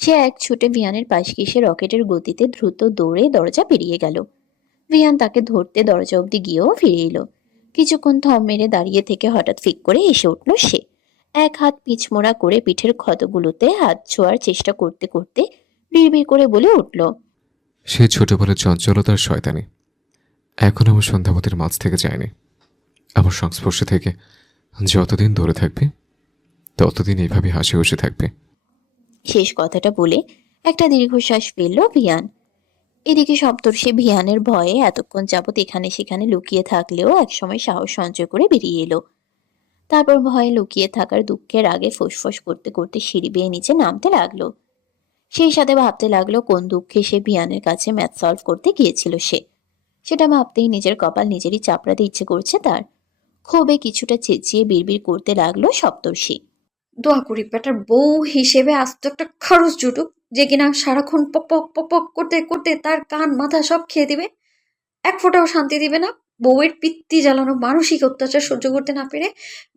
সে এক ছুটে ভিয়ানের পাশ ঘেঁষে রকেটের গতিতে দ্রুত দৌড়ে দরজা পেরিয়ে গেল। ভিয়ান তাকে ধরতে দরজা অবধি গিয়েও ফিরে এলো। কিছুক্ষণ থম মেরে দাঁড়িয়ে থেকে হঠাৎ ফিক করে এসে উঠল সে। এক হাত পিছমোড়া করে পিঠের ক্ষতগুলোতে হাত ছোঁয়ার চেষ্টা করতে করতে বিড়বিড় করে বলে উঠল, সে ছোটবেলার চঞ্চলতার শয়তানি এখন আমার সন্ধ্যাবতীর মাঝ থেকে যায়নি। আমার সংস্পর্শে থেকে যতদিন ধরে থাকবে ততদিন এইভাবে হাসি হাসি থাকবে। শেষ কথাটা বলে একটা দীর্ঘশ্বাস ফেলল ভিয়ান। এদিকে সপ্তর্ষি ভিয়ানের ভয়ে এতক্ষণ যাবৎ এখানে সেখানে লুকিয়ে থাকলেও একসময় সাহস সঞ্চয় করে বেরিয়ে এলো। তারপর ভয়ে লুকিয়ে থাকার দুঃখের আগে ফুসফুস করতে করতে সিঁড়ি বেয়ে নিচে নামতে লাগলো। সেই সাথে ভাবতে লাগলো কোন দুঃখে সে ভিয়ানের কাছে ম্যাথ সলভ করতে গিয়েছিল সে। সেটা ভাবতেই নিজের কপাল নিজেরই চাপড়াতে ইচ্ছে করছে তার। ক্ষোভে কিছুটা চেঁচিয়ে বিড়বিড় করতে লাগলো সপ্তর্ষি, দোয়া করি বেটার বউ হিসেবে আস্ত একটা খরচ জুটুক, যে কিনা সারাক্ষণ পক পক পক পক করতে করতে তার কান মাথা সব খেয়ে দিবে, এক ফোঁটাও শান্তি দিবে না। বউয়ের পিত্তি জ্বালানো মানসিক অত্যাচার সহ্য করতে না পেরে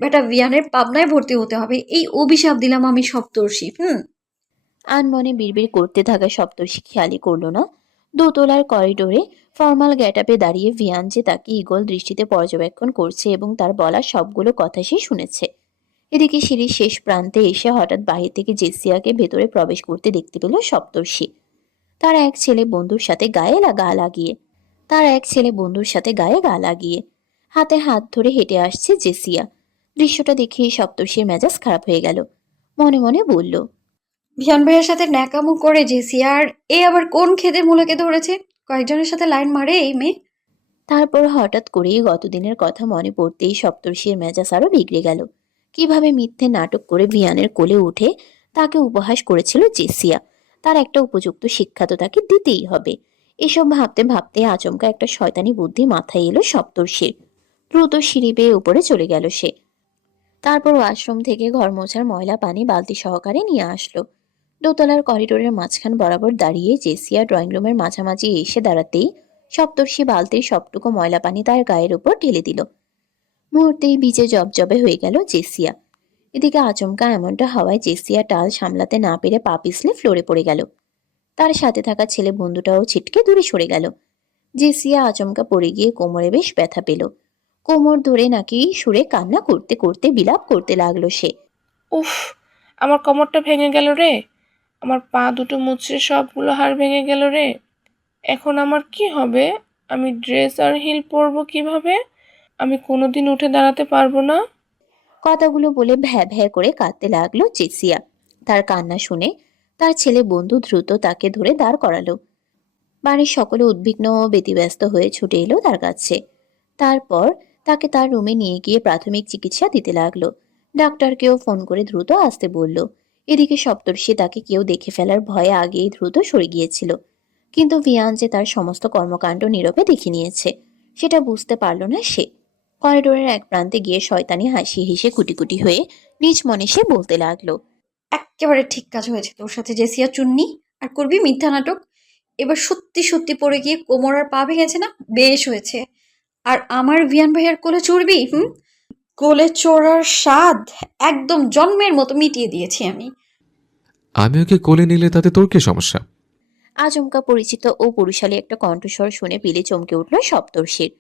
বেটা ভিয়ানের পাবনায় ভর্তি হতে হবে, এই অভিশাপ দিলাম আমি সপ্তর্ষি। আনমনে বিড়বিড় করতে থাকা সপ্তর্ষি খেয়ালই করলো না দোতলার করিডোরে ফর্মাল গেটআপে দাঁড়িয়ে ভিয়ান যে তাকে ঈগল দৃষ্টিতে পর্যবেক্ষণ করছে এবং তার বলা সবগুলো কথা সে শুনেছে। এদিকে সিঁড়ির শেষ প্রান্তে এসে হঠাৎ বাহির থেকে জেসিয়াকে ভেতরে প্রবেশ করতে দেখতে পেল সপ্তর্ষি। তার এক ছেলে বন্ধুর সাথে গায়ে গা লাগিয়ে হাতে হাত ধরে হেঁটে আসছে জেসিয়া। দৃশ্যটা দেখে সপ্তর্ষির মেজাজ খারাপ হয়ে গেল। মনে মনে বলল, ভিয়ান ভাইয়ের সাথে ন্যাকামো করে জেসি, আর এ আবার কোন খেদের মূলকে ধরেছে? কয়েকজনের সাথে লাইন মারে এই মেয়ে। তারপর হঠাৎ করেই গতদিনের কথা মনে পড়তেই সপ্তর্ষির মেজাজ আরো বিগড়ে গেল। কিভাবে মিথ্যে নাটক করে ভিয়ানের কোলে উঠে তাকে উপহাস করেছিল জেসিয়া, তার একটা উপযুক্ত শিক্ষা তো তাকে দিতেই হবে। এসব ভাবতে ভাবতে আচমকা একটা শয়তানি বুদ্ধি মাথায় এলো সপ্তর্ষির। দ্রুত সিঁড়ি বেয়ে উপরে চলে গেল সে। তারপর ওয়াশরুম থেকে ঘর মোছার ময়লা পানি বালতি সহকারে নিয়ে আসলো। দোতলার করিডোরের মাঝখান বরাবর দাঁড়িয়ে জেসিয়া ড্রয়িং রুমের মাঝামাঝি এসে দাঁড়াতেই সপ্তর্ষি বালতির সবটুকু ময়লা পানি তার গায়ের উপর ঢেলে দিল। মুহূর্তেই ভিজে জবজবে হয়ে গেল জেসিয়া। এদিকে আচমকা এমনটা হওয়ায় জেসিয়া টাল সামলাতে না পেরে পা পিছলে ফ্লোরে পড়ে গেল। তার সাথে থাকা ছেলে বন্ধুটাও ছিটকে দূরে সরে গেল। জেসিয়া আচমকা পড়ে গিয়ে কোমরে বেশ ব্যথা পেল। কোমর ধরে নাকি সুরে কান্না করতে করতে বিলাপ করতে লাগলো সে। উফ, আমার কোমরটা ভেঙে গেল রে। আমার পা দুটো মুচড়ে সবগুলো হাড় ভেঙে গেল রে। এখন আমার কি হবে? আমি ড্রেস আর হিল পরবো কিভাবে? আমি কোনোদিন উঠে দাঁড়াতে পারবো না। কথাগুলো বলে ভ্যা ভ্যা করে কাঁদতে লাগলো জেসিয়া। তার কান্না শুনে তার ছেলে বন্ধু দ্রুত তাকে ধরে দাঁড় করালো। বাড়ির সকলে উদ্বিগ্ন ও ব্যতিব্যস্ত হয়ে ছুটে এলো তার কাছে। তারপর তাকে তার রুমে নিয়ে গিয়ে প্রাথমিক চিকিৎসা দিতে লাগলো। ডাক্তারকেও ফোন করে দ্রুত আসতে বলল। এদিকে সপ্তর্ষি তাকে কেউ দেখে ফেলার ভয়ে আগেই দ্রুত সরে গিয়েছিল। কিন্তু ভিয়ান যে তার সমস্ত কর্মকাণ্ড নীরবে দেখে নিয়েছে সেটা বুঝতে পারল না সে। করিডোরের এক প্রান্তে গিয়ে শয়তানি হাসি হেসে কুটি হয়ে নিজ মনে সে বলতে লাগলো, একেবারে ঠিক কাজ হয়েছে তোর সাথে জেসিয়া চুন্নি। আর করবি মিথ্যা নাটক? এবার সত্যি সত্যি পড়ে গিয়ে কোমর আর পা ভেঙেছে না? বেশ হয়েছে। আর আমার ভিয়ান ভাইয়ার কোলে চড়বি? কোলে চড়ার স্বাদ একদম জন্মের মতো মিটিয়ে দিয়েছি আমি। আমি ওকে কোলে নিলে তাতে তোর কি সমস্যা? আচমকা পরিচিত ও পুরুষালী একটা কণ্ঠস্বর শুনে পিলে চমকে উঠল সপ্তর্ষির।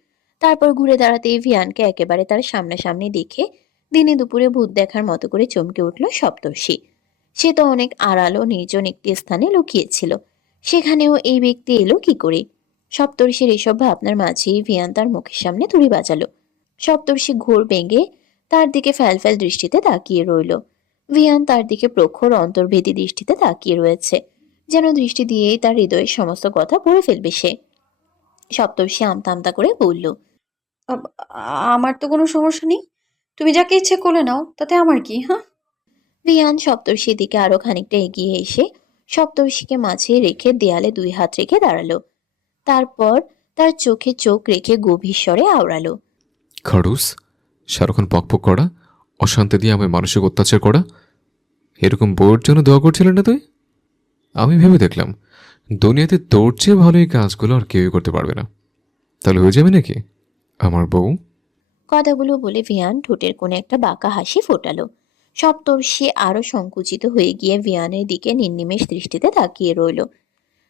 তারপর ঘুরে দাঁড়াতেই ভিয়ানকে একেবারে তার সামনাসামনি দেখে দিনে দুপুরে ভূত দেখার মতো করে চমকে উঠল সপ্তর্ষি। সে তো অনেক আড়ালো নির্জন একটি স্থানে লুকিয়েছিল, সেখানেও এই ব্যক্তি এলো কি করে? সপ্তর্ষির এসব ভাবনার মাঝেই ভিয়ান তার মুখের সামনে তুড়ি বাজালো। সপ্তর্ষি ঘোর ভেঙে তার দিকে ফ্যালফ্যাল দৃষ্টিতে তাকিয়ে রইল। ভিয়ান তার দিকে প্রখর অন্তর্ভেদী দৃষ্টিতে তাকিয়ে রয়েছে, যেন দৃষ্টি দিয়েই তার হৃদয়ের সমস্ত কথা পড়ে ফেলবে সে। সপ্তর্ষি আমতা আমতা করে বলল, আব- আমার তো কোনো সমস্যা নেই, তুমি যাকে ইচ্ছে কোলে নাও, তাতে আমার কি? হ্যাঁ, ভিয়ান সপ্তর্ষির দিকে আরো খানিকটা এগিয়ে এসে সপ্তর্ষিকে মাঝে রেখে দেয়ালে দুই হাত রেখে দাঁড়ালো। তারপর তার চোখে চোখ রেখে গভীর স্বরে আওড়ালো। খরুস, সারাক্ষণ পকপক করা, অশান্তি দিয়ে আমায় মানসিক অত্যাচার করা, এরকম বউয়ের জন্য দোয়া করছিলেন না তুই? আমি ভেবে দেখলাম দুনিয়াতে তোর চেয়ে ভালো এই কাজগুলো আর কেউই করতে পারবে না। তাহলে হয়ে যাবে নাকি আমার বউ? কথাগুলো বলে ভিয়ান ঠোঁটের কোণে একটা বাঁকা হাসি ফোটালো। সপ্তর্ষি আরো সংকুচিত হয়ে গিয়ে ভিয়ানের দিকে নির্নিমেষ দৃষ্টিতে তাকিয়ে রইল।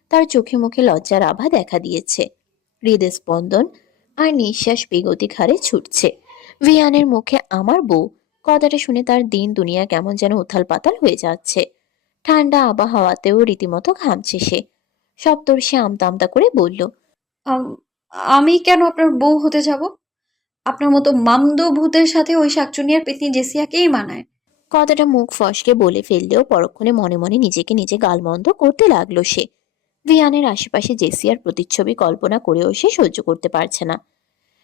তার চোখে মুখে লজ্জার আভা দেখা দিয়েছে। হৃদস্পন্দন আর নিঃশ্বাস বেগতিক হারে ছুটছে। ভিয়ানের মুখে আমার বউ কথাটা শুনে তার দিন দুনিয়া কেমন যেন উথাল পাতাল হয়ে যাচ্ছে। ঠান্ডা আবহাওয়াতেও রীতিমতো ঘামছে সে। সপ্তর্ষি আমতা আমতা করে বলল, আম- আমি কেন আপনার বউ হতে যাব? আপনার মতো মামদো ভূতের সাথে ওই শাকচুনিয়ার পেতনি জেসিয়াকেই মানায়। কথাটা মুখ ফসকে বলে ফেললেও পরক্ষণে মনে মনে নিজেকে নিজে গালমন্দ করতে লাগলো সে। ভিয়ানের আশেপাশে জেসিয়ার প্রতিচ্ছবি কল্পনা করেও সে সহ্য করতে পারছে না।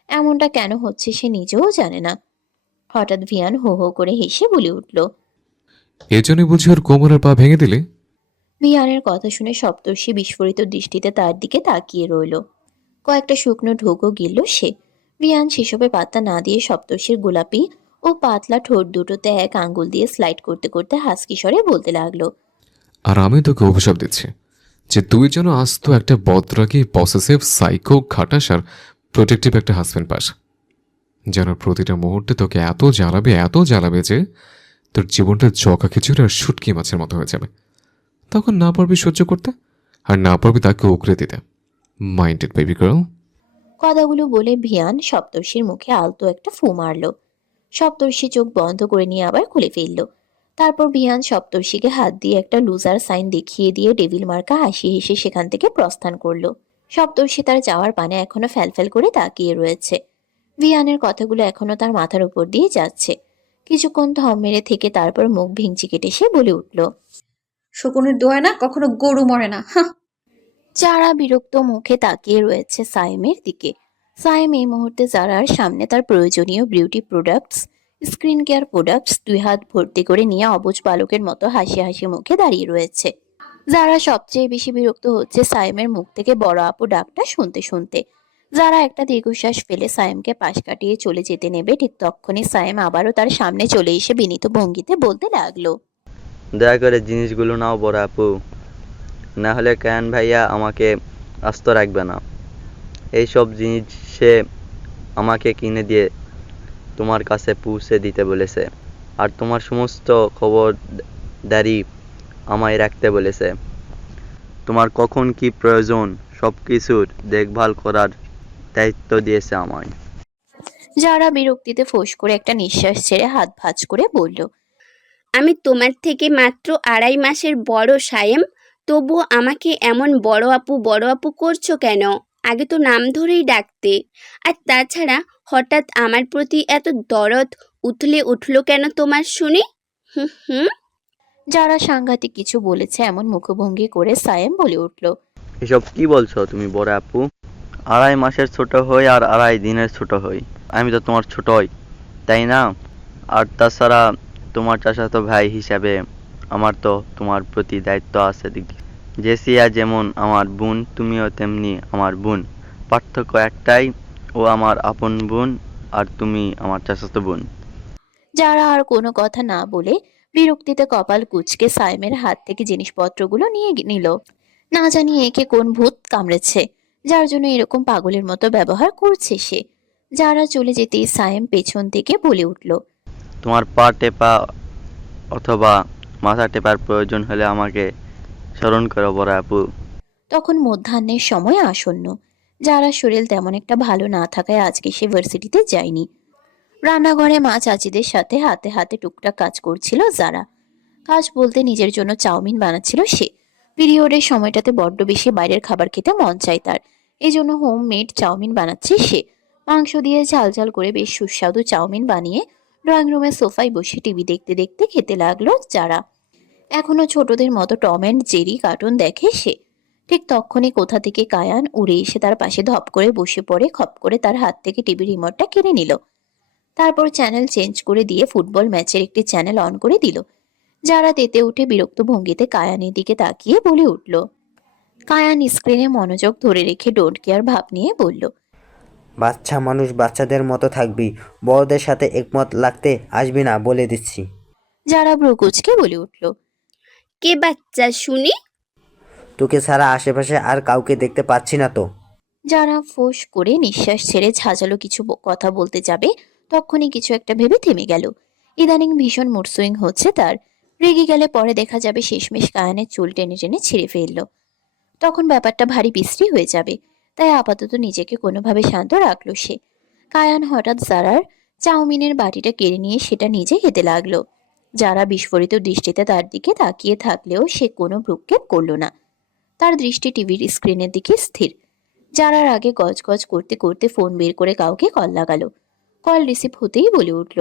এমনটা কেন হচ্ছে সে নিজেও জানে না। হঠাৎ ভিয়ান হো হো করে হেসে বলে উঠল। এজন্যই বুঝি ওর কোমরের পা ভেঙে দিলে? ভিয়ানের কথা শুনে সপ্তর্ষি বিস্ফোরিত দৃষ্টিতে তার দিকে তাকিয়ে রইল। কয়েকটা শুকনো ঢোকও গিলল সে। ভিয়ান সেসবে পাত্তা না দিয়ে সপ্তর্ষির গোলাপি ও পাতলা ঠোঁট দুটোতে এক আঙ্গুল দিয়ে স্লাইড করতে করতে হাসকি স্বরে বলতে লাগলো। আর আমি তোকে অভিশাপ দিচ্ছি যে তুই যেন আস্ত একটা বদরাগী পসেসিভ সাইকো খাটাস আর প্রোটেক্টিভ একটা হাজব্যান্ড পাস, যেন প্রতিটা মুহূর্তে তোকে এত জ্বালাবে যে তোর জীবনটা জকা খিচুড়ি আর শুটকি মাছের মতো হয়ে যাবে। তখন না পারবি সহ্য করতে, আর না পারবি তাকে উগরে দিতে। Minded baby girl. কথাগুলো বলে ভিয়ান সপ্তর্ষির মুখে আলতো একটা ফু মারল। সপ্তর্ষি চোখ বন্ধ করে নিয়ে আবার খুলে ফেলল। তারপর ভিয়ান সপ্তর্ষিকে হাত দিয়ে একটা লুজার সাইন দেখিয়ে দিয়ে ডেভিল মার্কা হাসি হেসে সেখান থেকে প্রস্থান করলো। সপ্তর্ষি তার যাওয়ার পানে এখনো ফ্যালফ্যাল করে তাকিয়ে রয়েছে। ভিয়ানের কথাগুলো এখনো তার মাথার উপর দিয়ে যাচ্ছে। কিছুক্ষণ থম মেরে থেকে তারপর মুখ ভেঙচি কেটে সে বলে উঠল। শকুনের দোয়া না কখনো গরু মরে না। হাহ। যারা বিরক্ত মুখে তাকিয়ে রয়েছে সাইমের দিকে। সাইম এই মুহূর্তে যারার সামনে তার প্রয়োজনীয় beauty products, skin care products দুই হাত ভর্তি করে নিয়ে অবুঝ বালকের মতো হাসি হাসি মুখে দাঁড়িয়ে রয়েছে। যারা সবচেয়ে বেশি বিরক্ত হচ্ছে সাইমের মুখ থেকে বড় আপু ডাকটা শুনতে শুনতে। যারা একটা দীর্ঘশ্বাস ফেলে সাইমকে পাশ কাটিয়ে চলে যেতে নেবে, ঠিক তখনই সাইম আবারও তার সামনে চলে এসে বিনীত ভঙ্গিতে বলতে লাগলো। দয়া করে জিনিসগুলো নাও বড় আপু, না হলে কায়ান ভাইয়া আমাকে আস্ত রাখবে না। এইসব জিনিস সে আমাকে কিনে দিয়ে তোমার কাছে পৌঁছে দিতে বলেছে, আর তোমার সমস্ত খবরদারি আমায় রাখতে বলেছে। তোমার কখন কি প্রয়োজন সব কিছুর দেখভাল করার দায়িত্ব দিয়েছে আমায়। যারা বিরক্তিতে ফোঁস করে একটা নিঃশ্বাস ছেড়ে হাত ভাঁজ করে বলল। আমি তোমার থেকে মাত্র 2.5 মাসের বড় সায়েম, তবুও আমাকে এমন বড় আপু করছো কেন? আগে তো নাম ধরেই ডাকতে। আর তাছাড়া হঠাৎ আমার প্রতি এত দরদ উঠলো কেন তোমার শুনি? হুম হুম। যারা সাংঘাতিক কিছু বলেছে এমন মুখভঙ্গি করে সায়েম বলে উঠল। এসব কি বলছো তুমি বড় আপু? 2.5 মাসের ছোট হই আর 2.5 দিনের ছোট হই, আমি তো তোমার ছোটই, তাই না? আর তাছাড়া তোমার চাচাতো ভাই হিসাবে আমার তো তোমার প্রতি দায়িত্ব আছে। জেসিয়া যেমন আমার বোন, তুমিও তেমনি আমার বোন। পার্থক্য একটাই, ও আমার আপন বোন আর তুমি আমার চাচাতো বোন। যারা আর কোনো কথা না বলে বিরক্তিতে কপাল কুঁচকে সাইমের হাত থেকে জিনিসপত্রগুলো নিয়ে নিল। না জানি একে কোন ভূত কামড়েছে, যার জন্য এরকম পাগলের মতো ব্যবহার করছে সে। যারা চলে যেতেই সাইম পেছন থেকে বলে উঠল। তোমার পা টেপা অথবা মাথা টেপার প্রয়োজন হলে আমাকে স্মরণ করো বড় আপু। তখন মধ্যাহ্নের সময় আসন্ন। যারা শরীর তেমন একটা ভালো না থাকায় আজকে সে ভার্সিটিতে যায়নি। রান্নাঘরে মা চাচিদের সাথে হাতে হাতে টুকটাক কাজ করছিল যারা। কাজ বলতে নিজের জন্য চাউমিন বানাচ্ছিল সে। পিরিয়ডের সময়টাতে বড্ড বেশি বাইরের খাবার খেতে মন চায় তার, এই জন্য হোম মেড চাউমিন বানাচ্ছে সে। মাংস দিয়ে ঝাল ঝাল করে বেশ সুস্বাদু চাউমিন বানিয়ে ড্রয়িং রুমের সোফায় বসে টিভি দেখতে দেখতে খেতে লাগলো যারা। এখনো ছোটদের মতো টম অ্যান্ড জেরি কার্টুন দেখে সে। ঠিক তখনই কোথা থেকে কায়ান উড়ে এসে তার পাশে ধপ করে বসে পড়ে, খপ করে তার হাত থেকে টিভি রিমোটটা কেড়ে নিল। তারপর চ্যানেল চেঞ্জ করে দিয়ে ফুটবল ম্যাচের একটি চ্যানেল অন করে দিল। যারা তেতে উঠে বিরক্ত ভঙ্গিতে কায়ানের দিকে তাকিয়ে বলে উঠল। কায়ান স্ক্রিনে মনোযোগ ধরে রেখে ডোন্ট কেয়ার ভাব নিয়ে বলল, বাচ্চা মানুষ বাচ্চাদের মতো থাকবি, বড়দের সাথে একমত লাগতে আসবি না বলে দিচ্ছি। যারা ব্রুকুচকে বলে উঠল, কে বাচ্চা শুনি? তোকে ছাড়া আশেপাশে আর কাউকে দেখতে পাচ্ছি না তো। যারা ফোঁস করে নিঃশ্বাস ছেড়ে ঝাঁঝালো কিছু কথা বলতে যাবে, তখনই কিছু একটা ভেবে থেমে গেল। ইদানিং ভীষণ মুড সুইং হচ্ছে তার। রেগে গেলে পরে দেখা যাবে শেষমেশ কায়ানের চুল টেনে টেনে ছিঁড়ে ফেললো। তখন ব্যাপারটা ভারী বিশ্রী হয়ে যাবে। তাই আপাতত নিজেকে কোনোভাবে শান্ত রাখলো সে। কায়ান হঠাৎ জারার চাউমিনের বাটিটা কেড়ে নিয়ে সেটা নিজে খেতে লাগলো। যারা বিস্ফোরিত দৃষ্টিতে তার দিকে তাকিয়ে থাকলেও সে কোনো ভ্রুক্ষেপ করলো না। তার দৃষ্টি টিভির স্ক্রিনের দিকে স্থির। যারার আগে গজগজ করতে করতে ফোন বের করে কাউকে কল লাগালো। কল রিসিভ হতেই বলে উঠল,